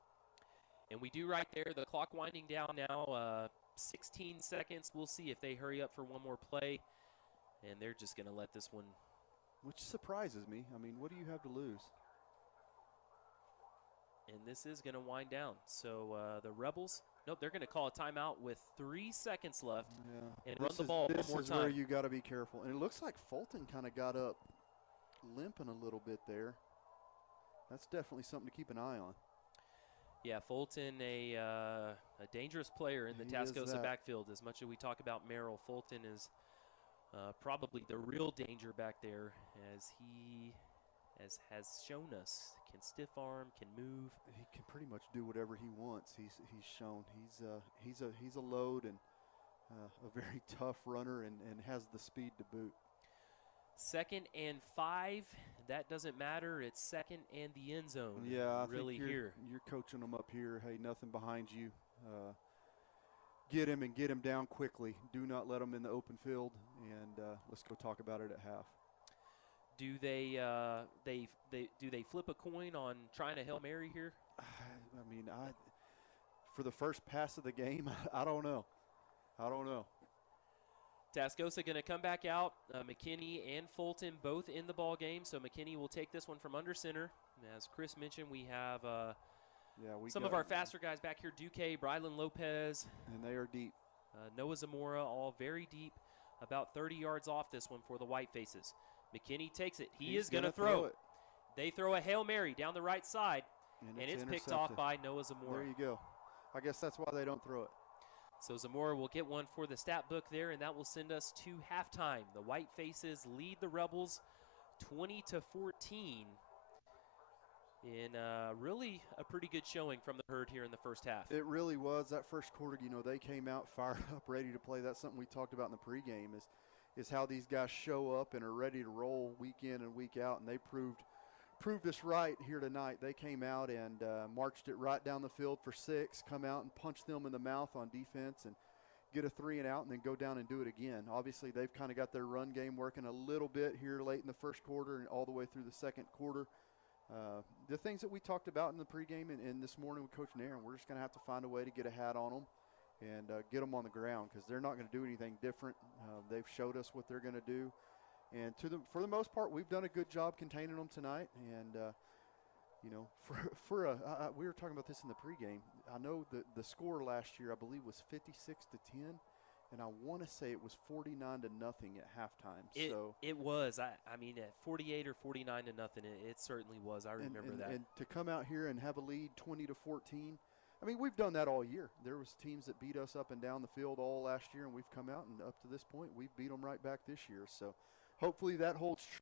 And we do right there. The clock winding down now. 16 seconds. We'll see if they hurry up for one more play. And they're just going to let this one. Which surprises me. I mean, what do you have to lose? And this is going to wind down. So the Rebels, nope, they're going to call a timeout with 3 seconds left and run the ball one more time. This is where you got to be careful. And it looks like Fulton kind of got up limping a little bit there. That's definitely something to keep an eye on. Yeah, Fulton, a dangerous player in the Tascosa backfield. As much as we talk about Merrill, Fulton is probably the real danger back there, as he has shown us. Can stiff arm, can move. He can pretty much do whatever he wants. He's shown he's a load and a very tough runner and has the speed to boot. 2nd and 5. That doesn't matter. It's 2nd and the end zone. Yeah, I really think you're coaching them up here. Hey, nothing behind you. Get him and get him down quickly. Do not let him in the open field. And let's go talk about it at half. Do they flip a coin on trying a Hail Mary here? I mean, for the first pass of the game, I don't know. I don't know. Tascosa going to come back out. McKinney and Fulton both in the ball game, so McKinney will take this one from under center. And as Chris mentioned, we have some of our faster guys back here, Duque, Brylan Lopez. And they are deep. Noah Zamora, all very deep, about 30 yards off this one for the White Faces. McKinney takes it. He's is going to throw it. They throw a Hail Mary down the right side, and it's picked off by Noah Zamora. There you go. I guess that's why they don't throw it. So Zamora will get one for the stat book there, and that will send us to halftime. The White Faces lead the Rebels 20-14 in really a pretty good showing from the Herd here in the first half. It really was. That first quarter, they came out fired up, ready to play. That's something we talked about in the pregame is how these guys show up and are ready to roll week in and week out, and they proved us right here tonight. They came out and marched it right down the field for 6, come out and punch them in the mouth on defense and get a 3 and out and then go down and do it again. Obviously, they've kind of got their run game working a little bit here late in the first quarter and all the way through the second quarter. The things that we talked about in the pregame and this morning with Coach Nairn, we're just going to have to find a way to get a hat on them and get them on the ground because they're not going to do anything different. They've showed us what they're going to do. And for the most part, we've done a good job containing them tonight. And, we were talking about this in the pregame. I know the score last year, I believe, was 56-10. And I want to say it was 49-0 at halftime. It was. I mean, at 48 or 49-0, it certainly was. I remember that. And to come out here and have a lead 20-14, I mean, we've done that all year. There was teams that beat us up and down the field all last year, and we've come out, and up to this point, we've beat them right back this year. So hopefully that holds true.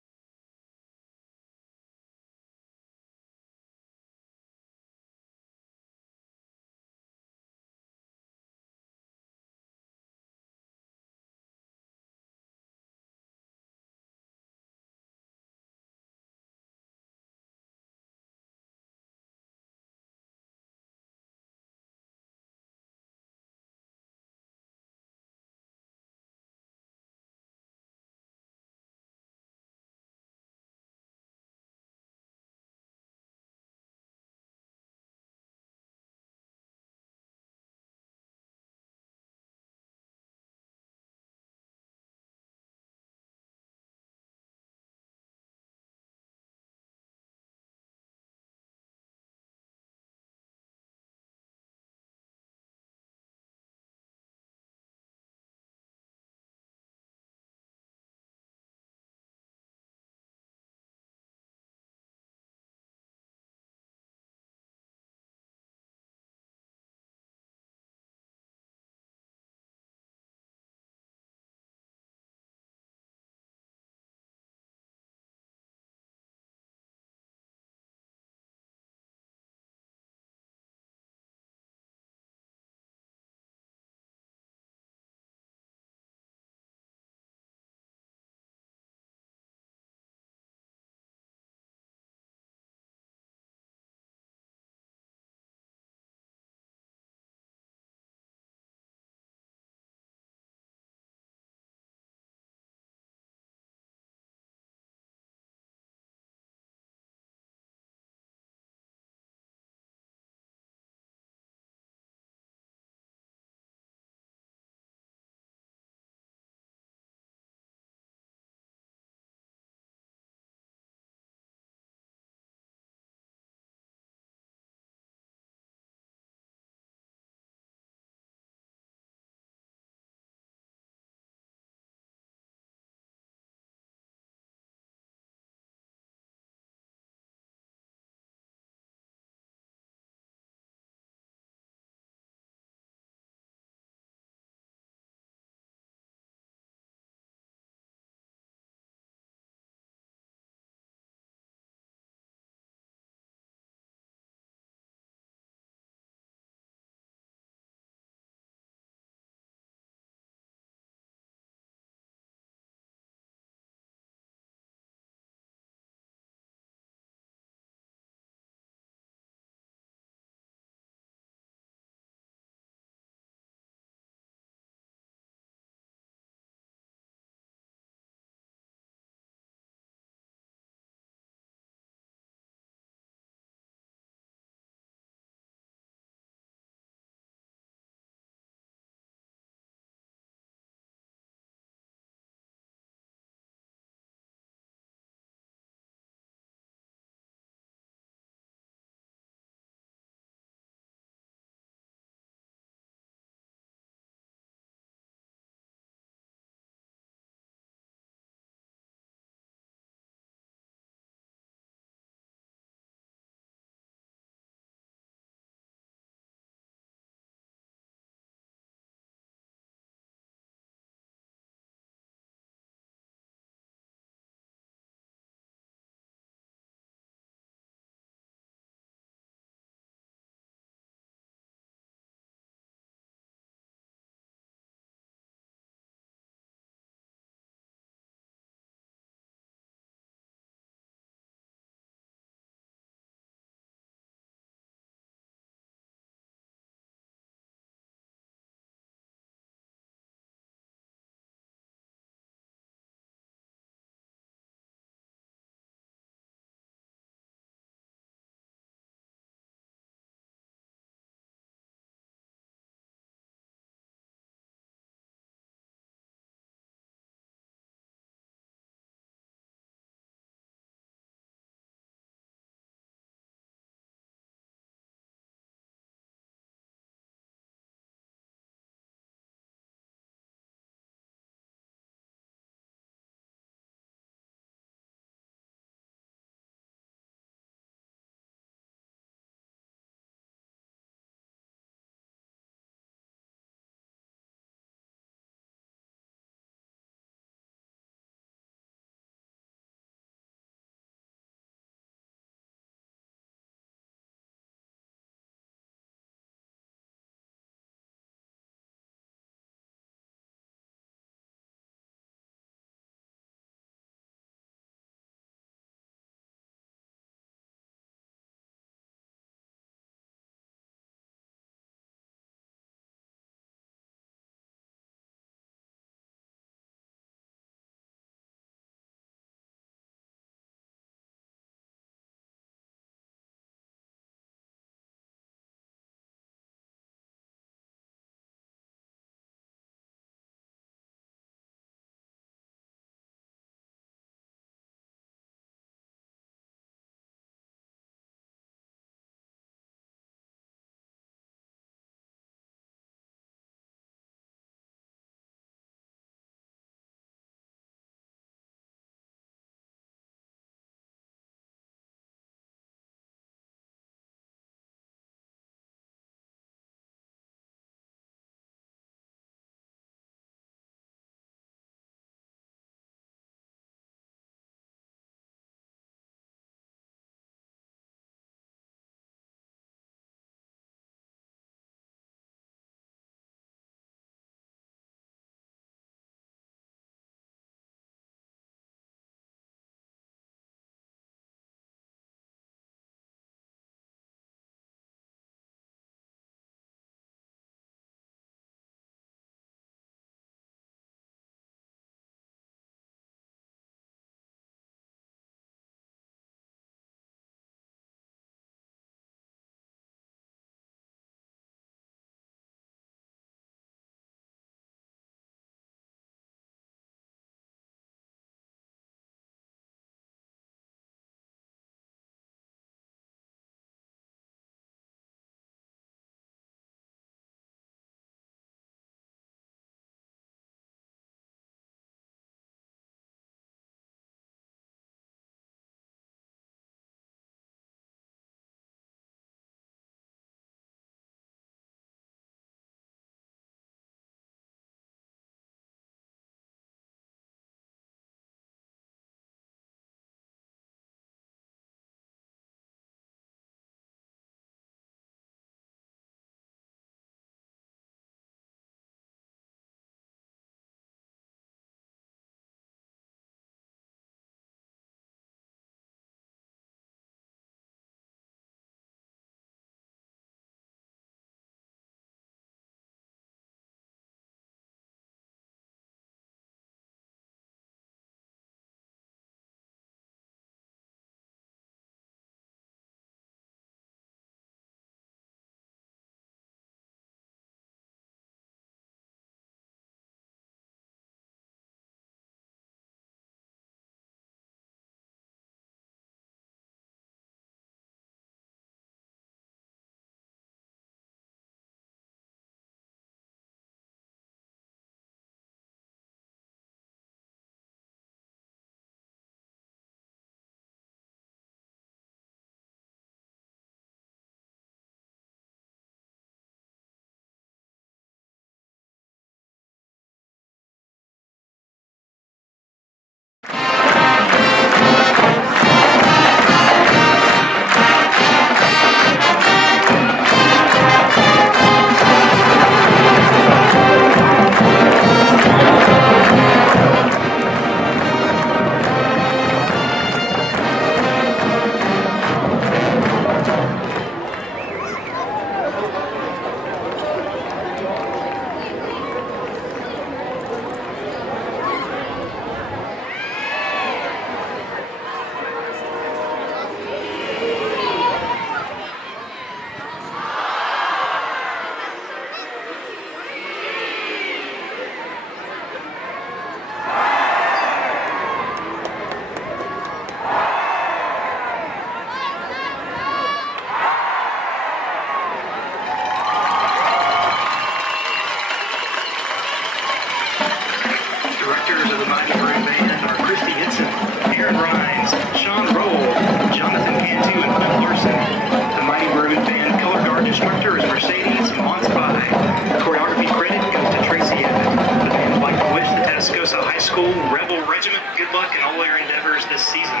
Tascosa High School Rebel Regiment. Good luck in all your endeavors this season.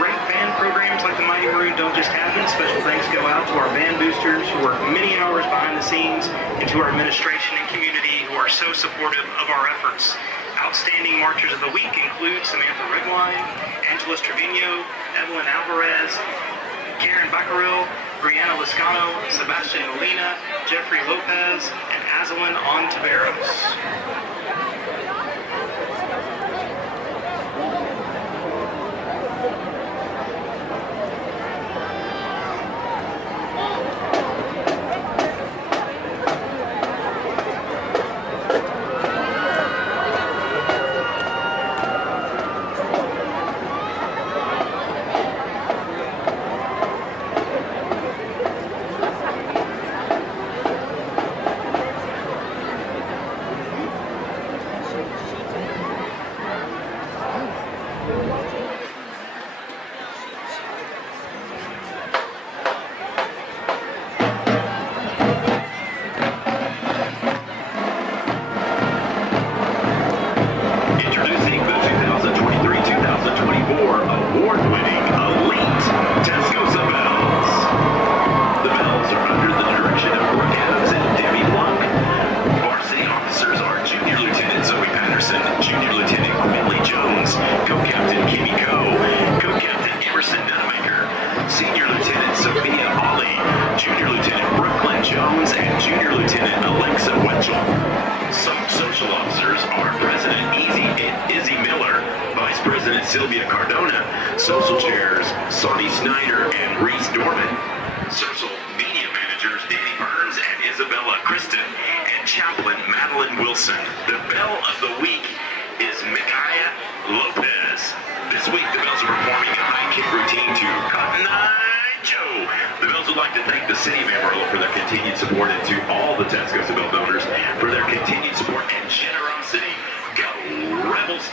Great band programs like the Mighty Maroon don't just happen. Special thanks go out to our band boosters who work many hours behind the scenes, and to our administration and community who are so supportive of our efforts. Outstanding marchers of the week include Samantha Redwine, Angeles Trevino, Evelyn Alvarez, Karen Baccaril, Brianna Liscano, Sebastian Molina, Jeffrey Lopez, and Azalin Ontiveros. Introducing the 2023-2024 award-winning elite Tascosa Rebels. The Bells are under the direction of Brooke Adams and Debbie Blanc. Varsity officers are Junior Lieutenant Zoe Patterson, Junior Lieutenant Quinley Jones, Co-Captain Kimmy Coe, Co-Captain Emerson Nutmaker, Senior Lieutenant Sophia Ollie, Junior Lieutenant Brooklyn Jones, and Junior Lieutenant Alexa Wetchell. Some social officers are President Izzy Miller, Vice President Sylvia Cardona, Social Chairs Sonny Snyder and Reese Dorman, Social Media Managers Danny Burns and Isabella Kristen, and Chaplain Madeline Wilson. The Bell of the Week is Micaiah Lopez. This week, the Bells are performing a high kick routine to Cotton Eye Joe. The Bells would like to thank the City of Amarillo for their continued support, and to all the Tascosa Bell donors for their continued support and generosity. Go Rebels!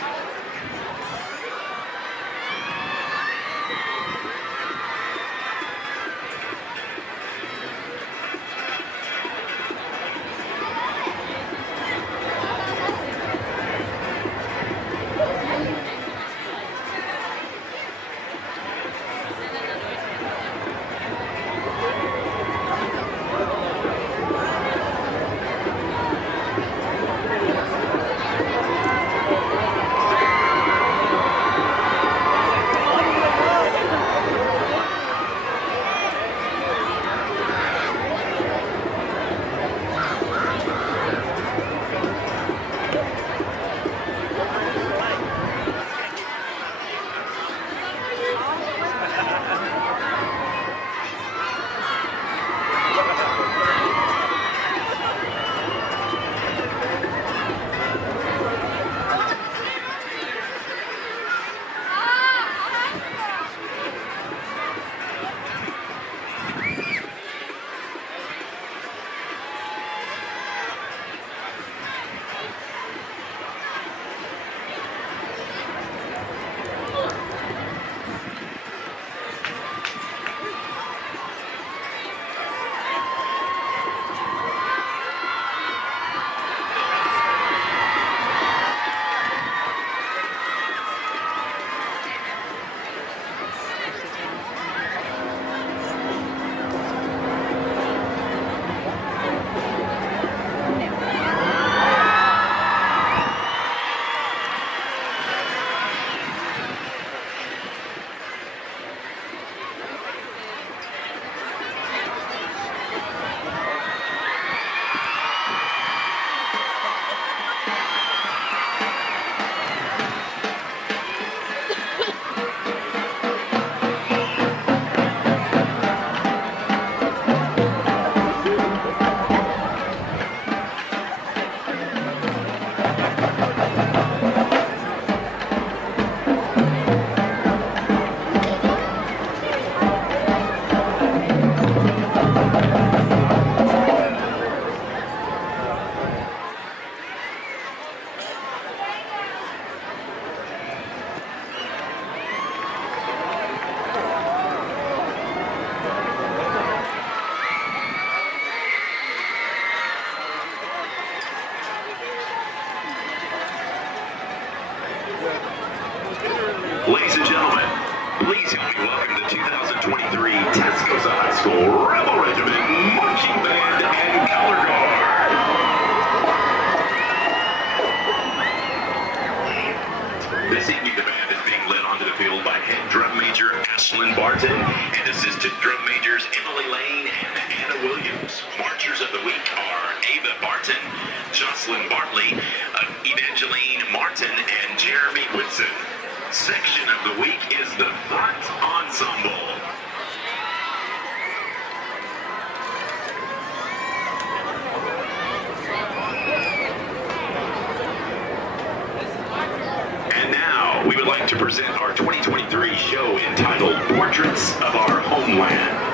Ladies and gentlemen, please help me welcome the 2023 Tascosa High School Rebel Regiment Marching Band and Color Guard. This evening, the band is being led onto the field by head drum major Ashlyn Barton and assistant drum majors Emily Lane and Anna Williams. Marchers of the week are Ava Barton, Jocelyn Bartley, Evangeline Martin, and Jeremy Whitson. Section of the week is the Front Ensemble. And now, we would like to present our 2023 show entitled Portraits of Our Homeland.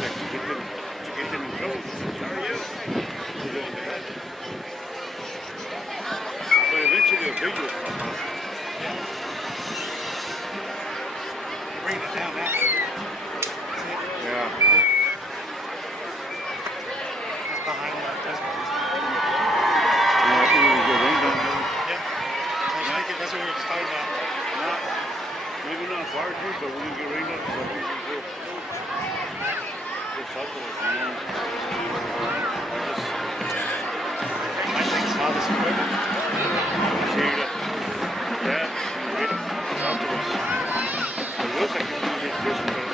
like to get them in trouble. Sorry, they're doing that. But eventually a video will pop out. Bring it down now. Yeah. It's behind that. That's what that's what we were talking about. Maybe not far too, but we can get rained on. So we can go. Just up to us, man. I think it's all this equipment. Shade up. That, it's up to us. It looks like it's going to get just better.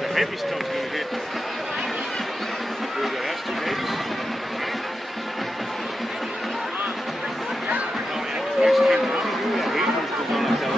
The heavy stuff's going to hit. The last 2 days. Next time, how do you have 8 months to go like that?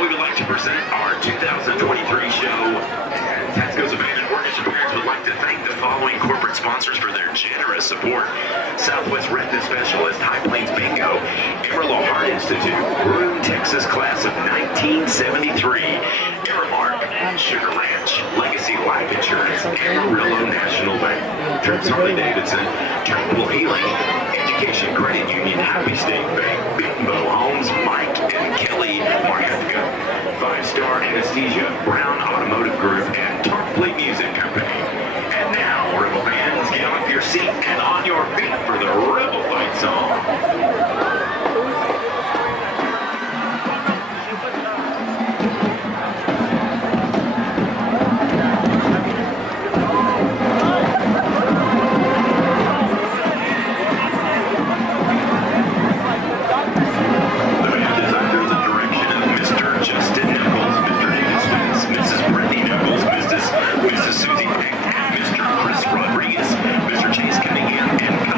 We would like to present our 2023 show. And Tascosa Band Orchestra Parents would like to thank the following corporate sponsors for their generous support. Southwest Retina Specialist, High Plains Bingo, Amarillo Heart Institute, Room Texas Class of 1973, Aramark, Sugar Ranch, Legacy Life Insurance, Amarillo National Bank, Trips Harley Davidson, Tranquil Healing, Education Credit Union, Happy State Bank, Bimbo Homes, Mike and Kelly Maryetka, 5-Star Anesthesia, Brown Automotive Group, and Tarp Fleet Music Company. And now, Rebel fans, get off your seat and on your feet for the Rebel Fight song. Mrs. Susie Peck, Mr. Chris Rodriguez, Mr. Chase Cunningham, and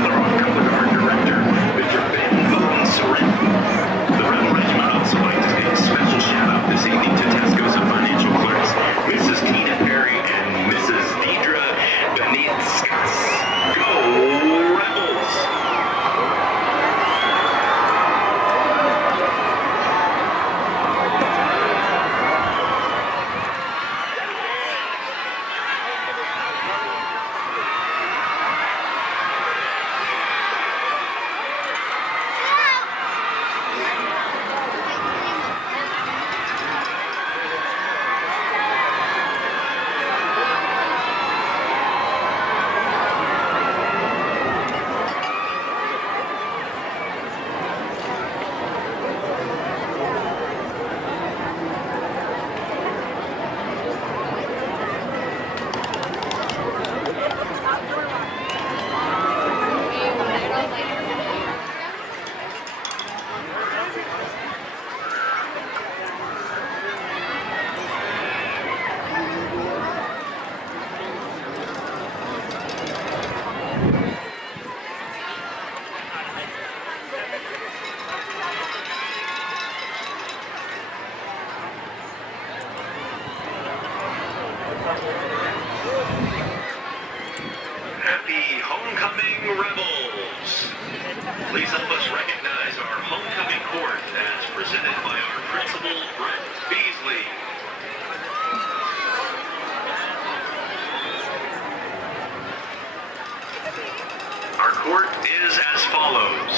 court is as follows.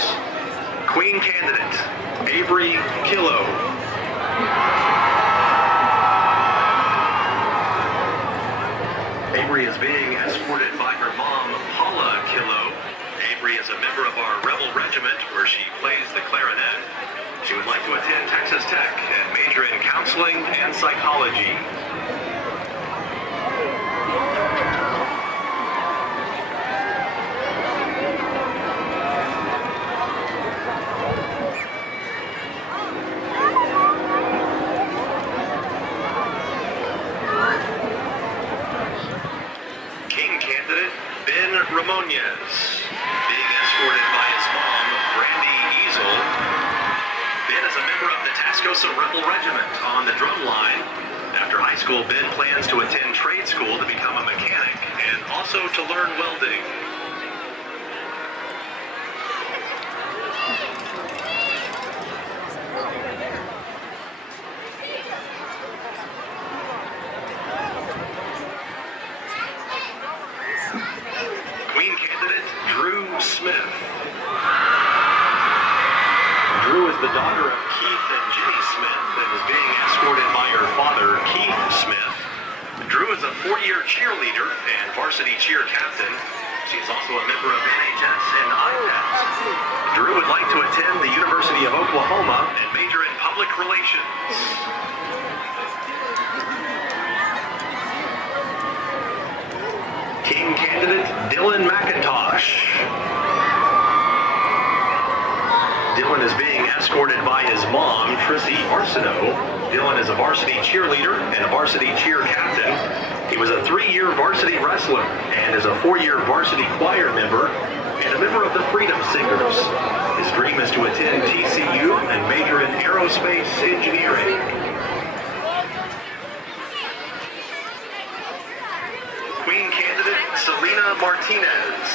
Queen candidate, Avery Killo. Avery is being escorted by her mom, Paula Killo. Avery is a member of our Rebel Regiment where she plays the clarinet. She would like to attend Texas Tech and major in counseling and psychology. King candidate, Ben Ramonez, being escorted by his mom, Brandy Easel. Ben is a member of the Tascosa Rebel Regiment on the drum line. After high school, Ben plans to attend trade school to become a mechanic and also to learn welding. Queen candidate, Drew Smith. Drew is the daughter of Keith and Ginny Smith and is being escorted by her father, Keith Smith. Drew is a 4-year cheerleader and varsity cheer captain. She is also a member of NHS and IPET. Drew would like to attend the University of Oklahoma and major in public relations. King candidate, Dylan McIntosh. Dylan is being escorted by his mom, Trissy Arsenault. Dylan is a varsity cheerleader and a varsity cheer captain. He was a 3-year varsity wrestler and is a 4-year varsity choir member and a member of the Freedom Singers. His dream is to attend TCU and major in aerospace engineering. Queen candidate, Selena Martinez.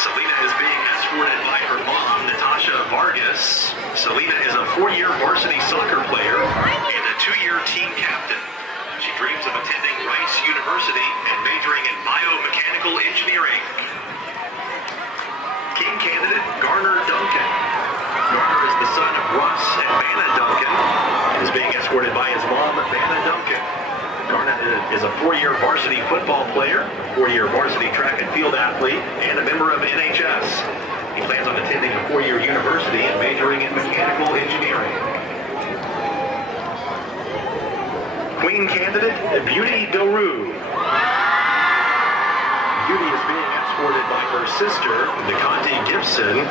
Selena is being escorted by her mom, Natasha Vargas. Selena is a 4-year varsity soccer player and a 2-year team captain. She dreams of attending Rice University and majoring in biomechanical engineering. King candidate, Garner Duncan. Garner is the son of Russ and Vanna Duncan and is being escorted by his mom, Vanna Duncan. Garner is a 4-year varsity football player, 4-year varsity track and field athlete, and a member of NHS. He plans on attending a 4-year university and majoring in mechanical engineering. Queen candidate, Beauty Doru. Beauty is being escorted by her sister, Nikonti Gibson.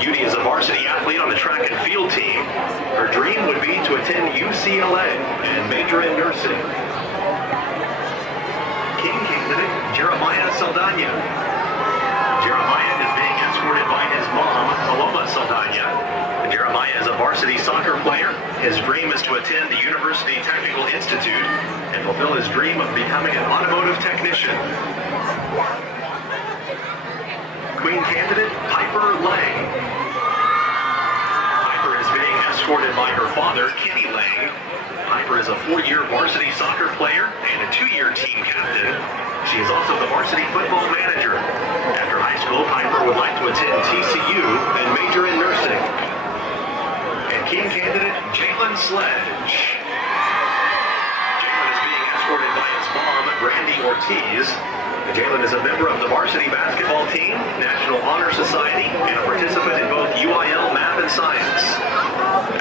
Beauty is a varsity athlete on the track and field team. Her dream would be to attend UCLA and major in nursing. King candidate, Jeremiah Saldana. Jeremiah is being escorted by his mom, Paloma Saldana. Jeremiah is a varsity soccer player. His dream is to attend the University Technical Institute and fulfill his dream of becoming an automotive technician. Queen candidate, Piper Lang. Piper is being escorted by her father, Kenny Lang. Piper is a 4-year varsity soccer player and a 2-year team captain. She is also the varsity football manager. After high school, Piper would like to attend TCU and major in nursing. And King candidate, Jalen Sledge. Jalen is being escorted by his mom, Brandy Ortiz. Jalen is a member of the varsity basketball team, National Honor Society, and a participant in both UIL math and science.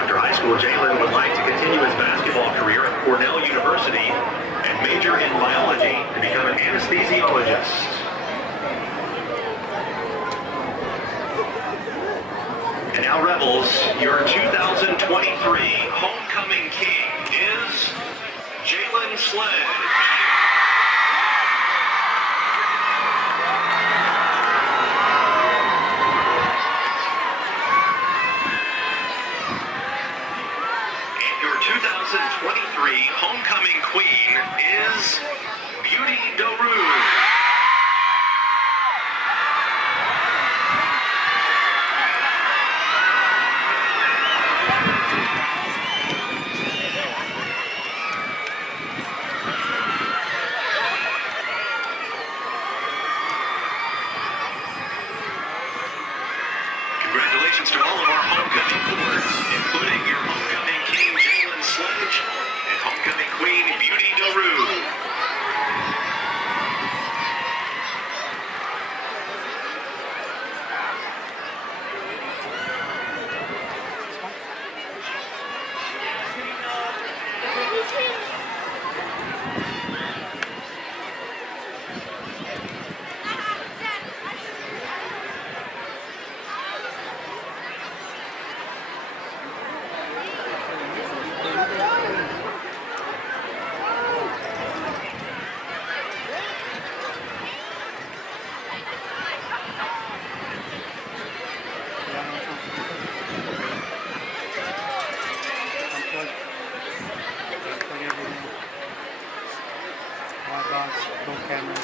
After high school, Jalen would like to continue his basketball career at Cornell University and major in biology to become an anesthesiologist. And now, Rebels, your 2023 homecoming king is Jalen Sledge. And your 2023 homecoming queen is Beauty Doru. Congratulations to all of our homecoming corps, including your homecoming king, Jalen Sledge, and homecoming queen, Beauty Daru. Both cameras.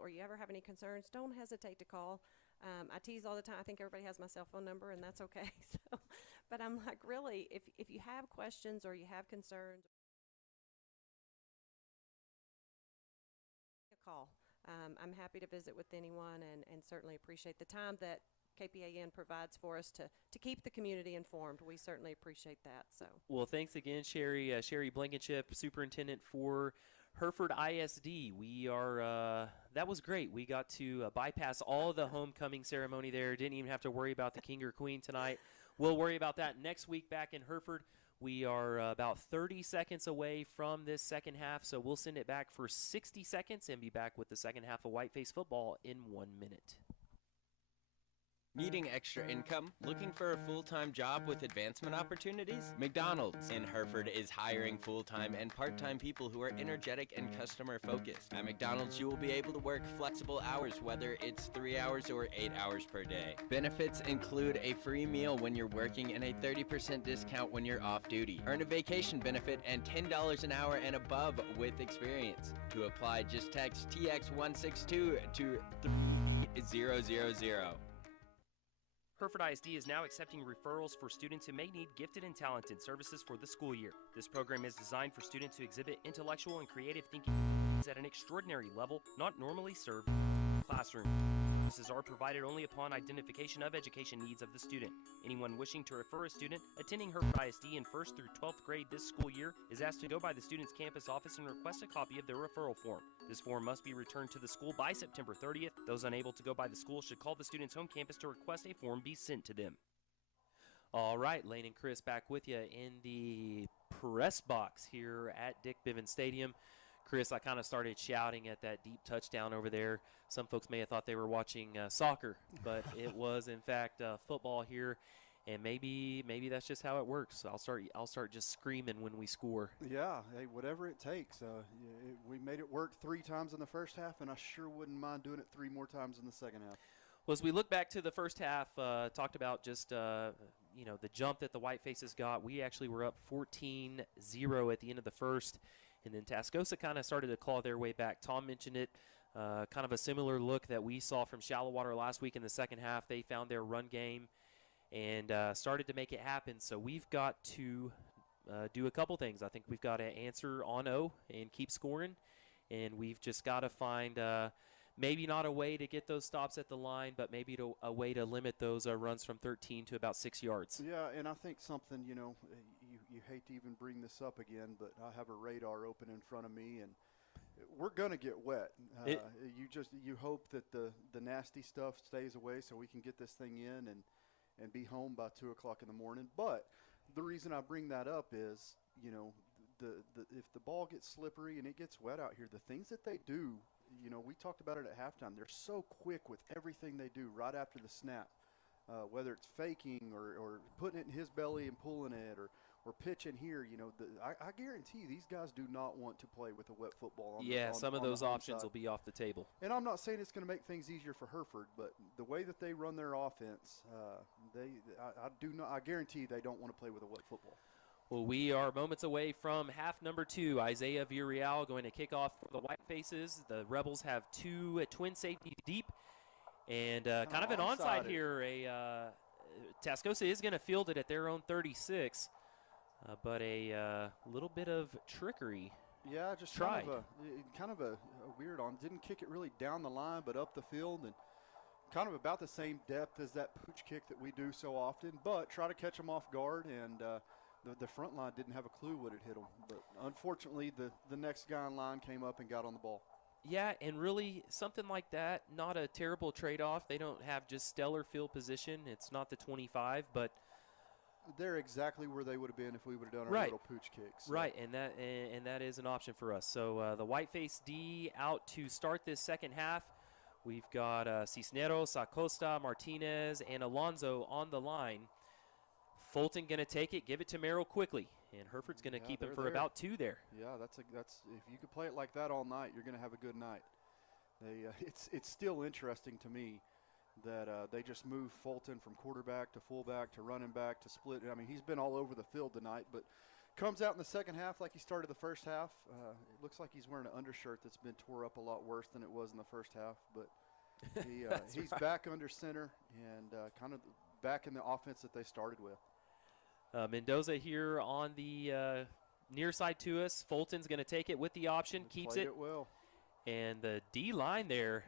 Or you ever have any concerns, don't hesitate to call. I tease all the time. I think everybody has my cell phone number, and that's okay. So, but I'm like, really, if you have questions or you have concerns, call. I'm happy to visit with anyone, and certainly appreciate the time that KPAN provides for us to keep the community informed. We certainly appreciate that. So, well, thanks again, Sherry. Sherry Blankenship, Superintendent for Hereford ISD. We are, that was great. We got to bypass all the homecoming ceremony there. Didn't even have to worry about the king or queen tonight. We'll worry about that next week back in Hereford. We are about 30 seconds away from this second half, so we'll send it back for 60 seconds and be back with the second half of Whiteface football in 1 minute. Needing extra income? Looking for a full-time job with advancement opportunities? McDonald's in Hereford is hiring full-time and part-time people who are energetic and customer-focused. At McDonald's, you will be able to work flexible hours, whether it's 3 hours or 8 hours per day. Benefits include a free meal when you're working and a 30% discount when you're off-duty. Earn a vacation benefit and $10 an hour and above with experience. To apply, just text TX162 to 3000. Hereford ISD is now accepting referrals for students who may need gifted and talented services for the school year. This program is designed for students who exhibit intellectual and creative thinking at an extraordinary level not normally served in the classroom. Services are provided only upon identification of education needs of the student. Anyone wishing to refer a student attending Hereford ISD in 1st through 12th grade this school year is asked to go by the student's campus office and request a copy of their referral form. This form must be returned to the school by September 30th. Those unable to go by the school should call the student's home campus to request a form be sent to them. All right, Lane and Chris back with you in the press box here at Dick Bivens Stadium. Chris, I kind of started shouting at that deep touchdown over there. Some folks may have thought they were watching soccer, but it was in fact football here, and maybe that's just how it works. I'll start just screaming when we score. Yeah, hey, whatever it takes. We made it work 3 times in the first half, and I sure wouldn't mind doing it 3 more times in the second half. Well, as we look back to the first half, talked about just the jump that the Whitefaces got. We actually were up 14-0 at the end of the first. And then Tascosa kind of started to claw their way back. Tom mentioned it. kind of a similar look that we saw from Shallow Water last week in the second half. They found their run game and started to make it happen. So we've got to do a couple things. I think we've got to answer on O and keep scoring, and we've just got to find maybe not a way to get those stops at the line, but maybe a way to limit those runs from 13 to about 6 yards. Yeah, and I think something, you hate to even bring this up again, but I have a radar open in front of me, and we're going to get wet. You hope that the nasty stuff stays away so we can get this thing in and be home by 2 o'clock in the morning. But the reason I bring that up is, if the ball gets slippery and it gets wet out here, the things that they do, we talked about it at halftime. They're so quick with everything they do right after the snap, whether it's faking or putting it in his belly and pulling it or pitching here. I guarantee these guys do not want to play with a wet football. Some of those options will be off the table. And I'm not saying it's going to make things easier for Hereford, but the way that they run their offense, I guarantee they don't want to play with a wet football. Well, we are moments away from half number 2. Isaiah Villarreal going to kick off for the White Faces. The Rebels have 2 twin safeties deep. And kind of an onside here. Tascosa is going to field it at their own 36. But a little bit of trickery. Yeah, just tried. kind of a weird on. Didn't kick it really down the line, but up the field, and kind of about the same depth as that pooch kick that we do so often. But try to catch them off guard, and the front line didn't have a clue what had hit them. But unfortunately, the next guy in line came up and got on the ball. Yeah, and really something like that, not a terrible trade-off. They don't have just stellar field position. It's not the 25, but they're exactly where they would have been if we would have done our little pooch kicks. So. Right, and that is an option for us. So the Whiteface D out to start this second half. We've got Cisneros, Acosta, Martinez, and Alonso on the line. Fulton going to take it, give it to Merrill quickly, and Hereford's going to keep him for about 2 there. Yeah, that's if you could play it like that all night, you're going to have a good night. It's still interesting to me that they just moved Fulton from quarterback to fullback to running back to split. I mean, he's been all over the field tonight, but comes out in the second half like he started the first half. It looks like he's wearing an undershirt that's been tore up a lot worse than it was in the first half, but he's back under center and kind of back in the offense that they started with. Mendoza here on the near side to us. Fulton's going to take it with the option, keeps it. Well. And the D-line there,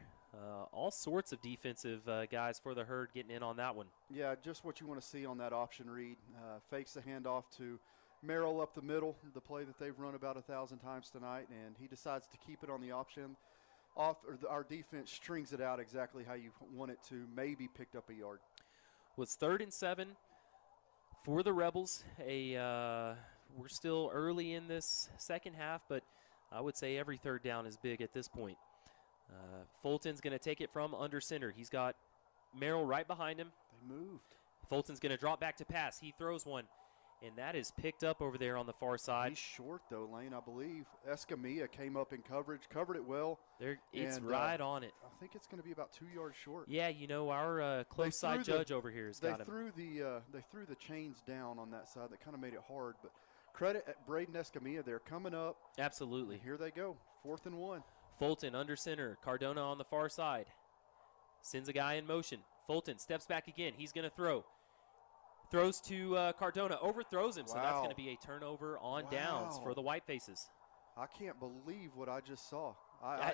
all sorts of defensive guys for the Herd getting in on that one. Yeah, just what you want to see on that option read. Fakes the handoff to Merrill up the middle, the play that they've run about 1,000 times tonight, and he decides to keep it on the option. Our defense strings it out exactly how you want it to, maybe picked up a yard. Well, it's 3rd and 7 for the Rebels. We're still early in this second half, but I would say every third down is big at this point. Fulton's going to take it from under center. He's got Merrill right behind him. They moved. Fulton's going to drop back to pass. He throws one, and that is picked up over there on the far side. He's short, though, Lane, I believe. Escamilla came up in coverage, covered it well. It's right on it. I think it's going to be about 2 yards short. Yeah, our close side judge over here has got him. They threw the chains down on that side. That kind of made it hard, but credit at Braden Escamilla. They're coming up. Absolutely. And here they go, 4th and 1. Fulton under center. Cardona on the far side. Sends a guy in motion. Fulton steps back again. He's going to throw. Throws to Cardona. Overthrows him, so that's going to be a turnover on downs for the White Faces. I can't believe what I just saw. I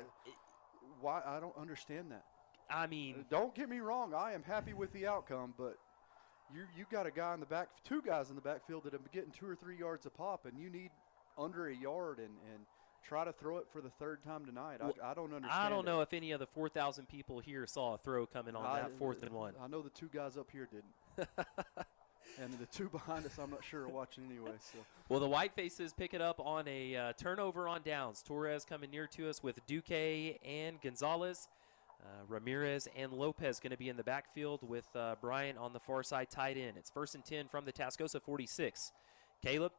don't understand that. I mean, don't get me wrong. I am happy with the outcome, but you got a guy in the back, 2 guys in the backfield that are getting 2 or 3 yards a pop, and you need under a yard and try to throw it for the 3rd time tonight. Well, I don't understand. I don't know if any of the 4,000 people here saw a throw coming on that 4th and 1. I know the 2 guys up here didn't. And the 2 behind us, I'm not sure, are watching anyway. So. Well, the White Faces pick it up on a turnover on downs. Torres coming near to us with Duque and Gonzalez. Ramirez and Lopez going to be in the backfield with Bryant on the far side tight end. It's 1st and 10 from the Tascosa 46. Caleb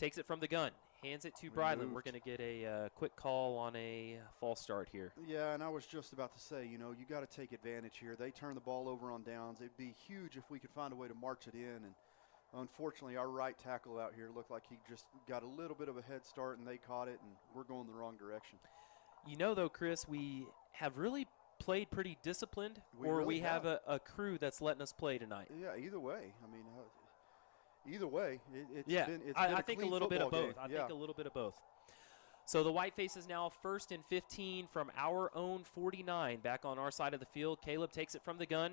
takes it from the gun. Hands it to Bryland. We're going to get a quick call on a false start here. Yeah, and I was just about to say, you got to take advantage here. They turn the ball over on downs. It'd be huge if we could find a way to march it in. And unfortunately, our right tackle out here looked like he just got a little bit of a head start, and they caught it, and we're going the wrong direction. You know, though, Chris, we have really played pretty disciplined, We have have. a crew that's letting us play tonight. Yeah, either way. I mean, either way, it's Yeah, been it's I, been I a think a clean little bit of football both. game. I Yeah. think a little bit of both. So the White Faces now 1st and 15 from our own 49 back on our side of the field. Caleb takes it from the gun.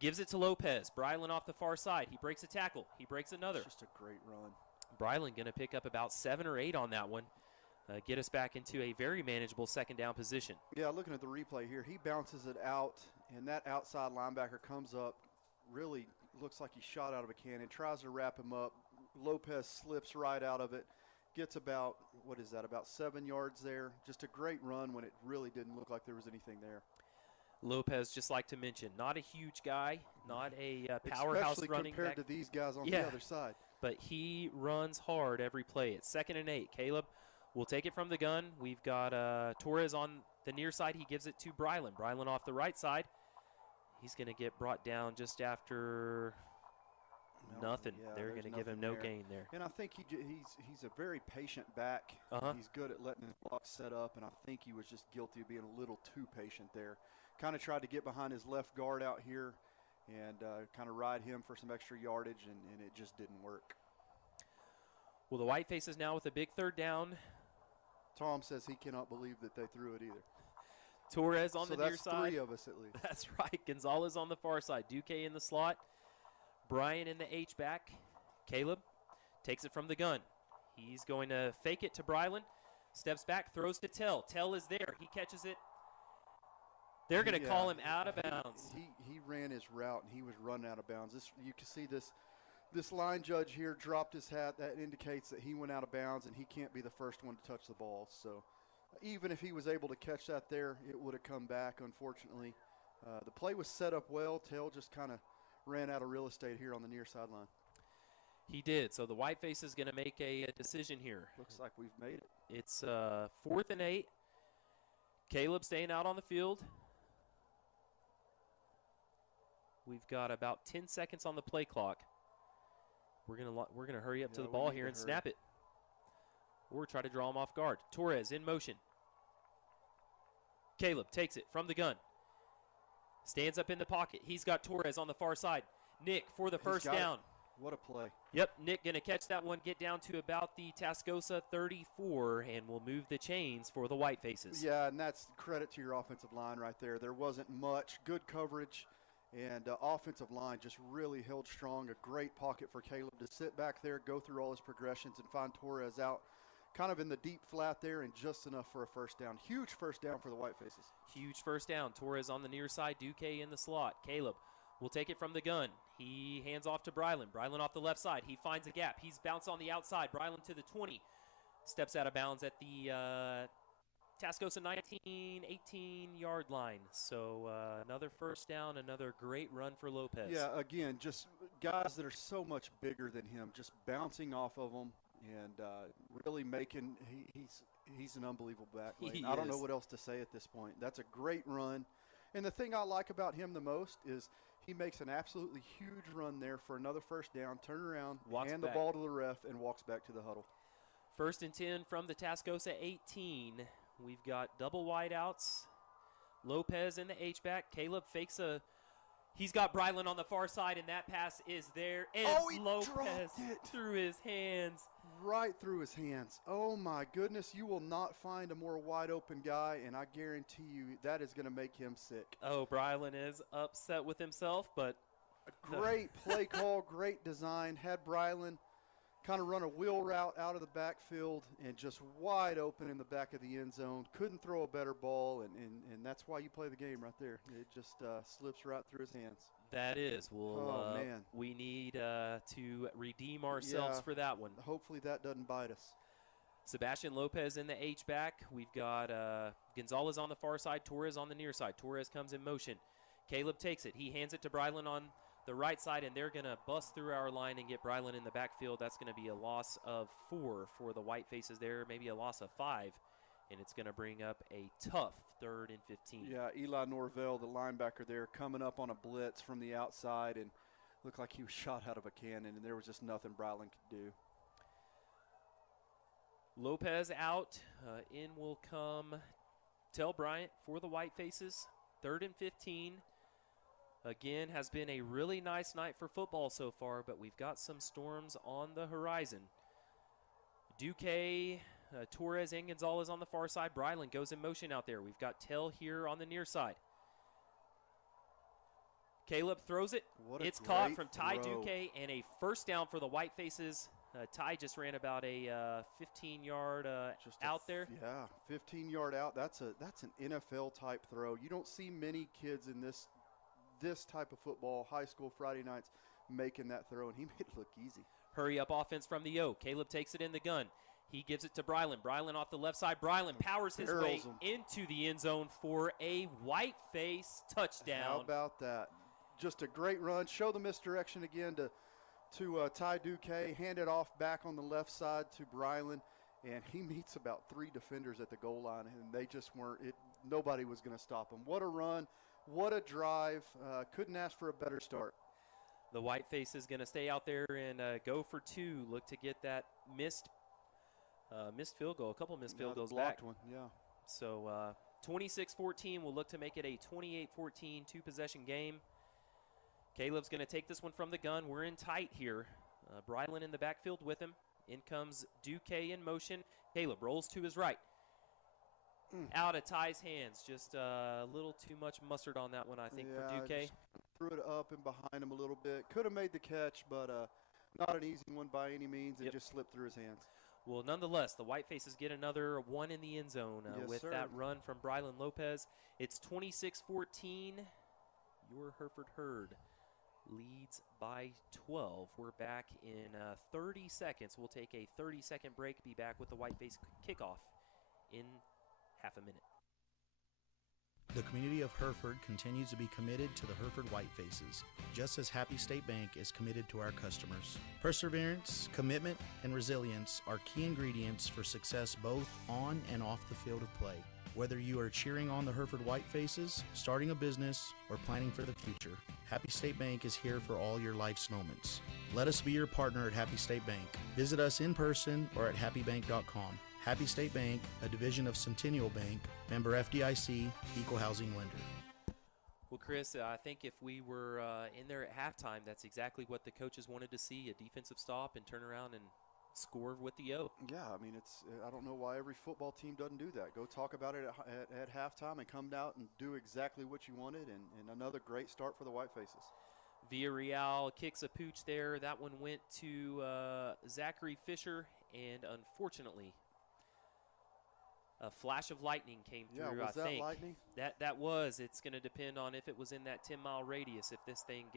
Gives it to Lopez. Brylan off the far side. He breaks a tackle. He breaks another. It's just a great run. Brylan going to pick up about 7 or 8 on that one. Get us back into a very manageable second down position. Yeah, looking at the replay here, he bounces it out, and that outside linebacker comes up, really looks like he shot out of a cannon, tries to wrap him up. Lopez slips right out of it, gets about, about 7 yards there. Just a great run when it really didn't look like there was anything there. Lopez, just like to mention, not a huge guy, not a powerhouse Especially running compared back. to these guys on the other side. But he runs hard every play. It's 2nd and 8. Caleb will take it from the gun. We've got Torres on the near side. He gives it to Brylan. Brylan off the right side. He's going to get brought down just after nothing. Yeah, They're there's going to give him nothing no there. gain there. And I think he's a very patient back. He's good at letting his block set up, and I think he was just guilty of being a little too patient there. Kind of tried to get behind his left guard out here and kind of ride him for some extra yardage, and it just didn't work. Well, the White Faces now with a big 3rd down. Tom says he cannot believe that they threw it either. Torres on So the near that's side. 3 of us at least. That's right. Gonzalez on the far side. Duque in the slot. Brian in the H-back. Caleb takes it from the gun. He's going to fake it to Brylan. Steps back, throws to Tell. Tell is there. He catches it. They're going to call him out of bounds. He ran his route, and he was running out of bounds. You can see this line judge here dropped his hat. That indicates that he went out of bounds, and he can't be the first one to touch the ball. So even if he was able to catch that there, it would have come back, unfortunately. The play was set up well. Tell just kind of ran out of real estate here on the near sideline. He did. So the White Face is going to make a decision here. Looks like we've made it. It's 4th and 8. Caleb staying out on the field. We've got about 10 seconds on the play clock. We're gonna hurry up to the ball here and snap it, or try to draw him off guard. Torres in motion. Caleb takes it from the gun. Stands up in the pocket. He's got Torres on the far side. Nick for the first down. What a play. Yep, Nick going to catch that one, get down to about the Tascosa 34, and will move the chains for the White Faces. Yeah, and that's credit to your offensive line right there. There wasn't much. Good coverage, and offensive line just really held strong. A great pocket for Caleb to sit back there, go through all his progressions, and find Torres out kind of in the deep flat there, and just enough for a first down. Huge first down for the White Faces. Huge first down. Torres on the near side, Duque in the slot. Caleb will take it from the gun. He hands off to Brylan. Brylan off the left side. He finds a gap. He's bounced on the outside. Brylan to the 20. Steps out of bounds at the Tascosa 19, 18-yard line. So another first down, another great run for Lopez. Yeah, again, just guys that are so much bigger than him, just bouncing off of him and really making he's an unbelievable back lane. I don't know what else to say at this point. That's a great run. And the thing I like about him the most is he makes an absolutely huge run there for another first down, turn around, hand the ball to the ref, and walks back to the huddle. 1st and 10 from the Tascosa 18. We've got double wideouts. Lopez in the H-back. Caleb fakes a – he's got Brylan on the far side, and that pass is there. And he Lopez dropped it through his hands. Right through his hands. Oh, my goodness. You will not find a more wide-open guy, and I guarantee you that is going to make him sick. Oh, Brylan is upset with himself, but – great play call, great design. Had Brylan kind of run a wheel route out of the backfield and just wide open in the back of the end zone. Couldn't throw a better ball, and that's why you play the game right there. It just slips right through his hands. That is. Man. We need to redeem ourselves for that one. Hopefully that doesn't bite us. Sebastian Lopez in the H-back. We've got Gonzalez on the far side, Torres on the near side. Torres comes in motion. Caleb takes it. He hands it to Brylan on the right side, and they're going to bust through our line and get Brylan in the backfield. That's going to be a loss of 4 for the White Faces there, maybe a loss of 5, and it's going to bring up a tough 3rd and 15. Yeah, Eli Norvell, the linebacker there, coming up on a blitz from the outside and looked like he was shot out of a cannon, and there was just nothing Brylan could do. Lopez out. In will come Tell Bryant for the White Faces. 3rd and 15. Again, has been a really nice night for football so far, but we've got some storms on the horizon. Duque, Torres, and Gonzalez on the far side. Bryland goes in motion out there. We've got Tell here on the near side. Caleb throws it. It's caught from Ty Duque, and a first down for the White Faces. Ty just ran about a 15-yard out there. Yeah, 15-yard out. That's an NFL-type throw. You don't see many kids in this type of football, high school Friday nights, making that throw, and he made it look easy. Hurry up offense from the O. Caleb takes it in the gun. He gives it to Bryland. Bryland off the left side. Bryland powers his way into the end zone for a White Face touchdown. How about that? Just a great run. Show the misdirection again to Ty Duque. Hand it off back on the left side to Bryland, and he meets about 3 defenders at the goal line, and they just weren't. Nobody was going to stop him. What a run. What a drive. Couldn't ask for a better start. The White Face is going to stay out there and go for 2. Look to get that missed field goal. A couple missed field goals back. One, yeah. So 26-14. We'll look to make it a 28-14 two-possession game. Caleb's going to take this one from the gun. We're in tight here. Bryland in the backfield with him. In comes Duque in motion. Caleb rolls to his right. Out of Ty's hands. Just a little too much mustard on that one, I think, for Duque. Threw it up and behind him a little bit. Could have made the catch, but not an easy one by any means, and just slipped through his hands. Well, nonetheless, the White Faces get another one in the end zone with that run from Bryland Lopez. It's 26-14. Your Hereford Herd leads by 12. We're back in 30 seconds. We'll take a 30-second break, be back with the White Face kickoff in half a minute. The community of Hereford continues to be committed to the Hereford White Faces, just as Happy State Bank is committed to our customers. Perseverance, commitment, and resilience are key ingredients for success both on and off the field of play. Whether you are cheering on the Hereford White Faces, starting a business, or planning for the future, Happy State Bank is here for all your life's moments. Let us be your partner at Happy State Bank. Visit us in person or at happybank.com. Happy State Bank, a division of Centennial Bank, member FDIC, equal housing lender. Well, Chris, I think if we were in there at halftime, that's exactly what the coaches wanted to see, a defensive stop and turn around and score with the O. Yeah, I mean, I don't know why every football team doesn't do that. Go talk about it at halftime and come out and do exactly what you wanted, and another great start for the White Faces. Villarreal kicks a pooch there. That one went to Zachary Fisher, and unfortunately, a flash of lightning came through, was I think. Lightning? That was. It's going to depend on if it was in that 10-mile radius. If this thing gets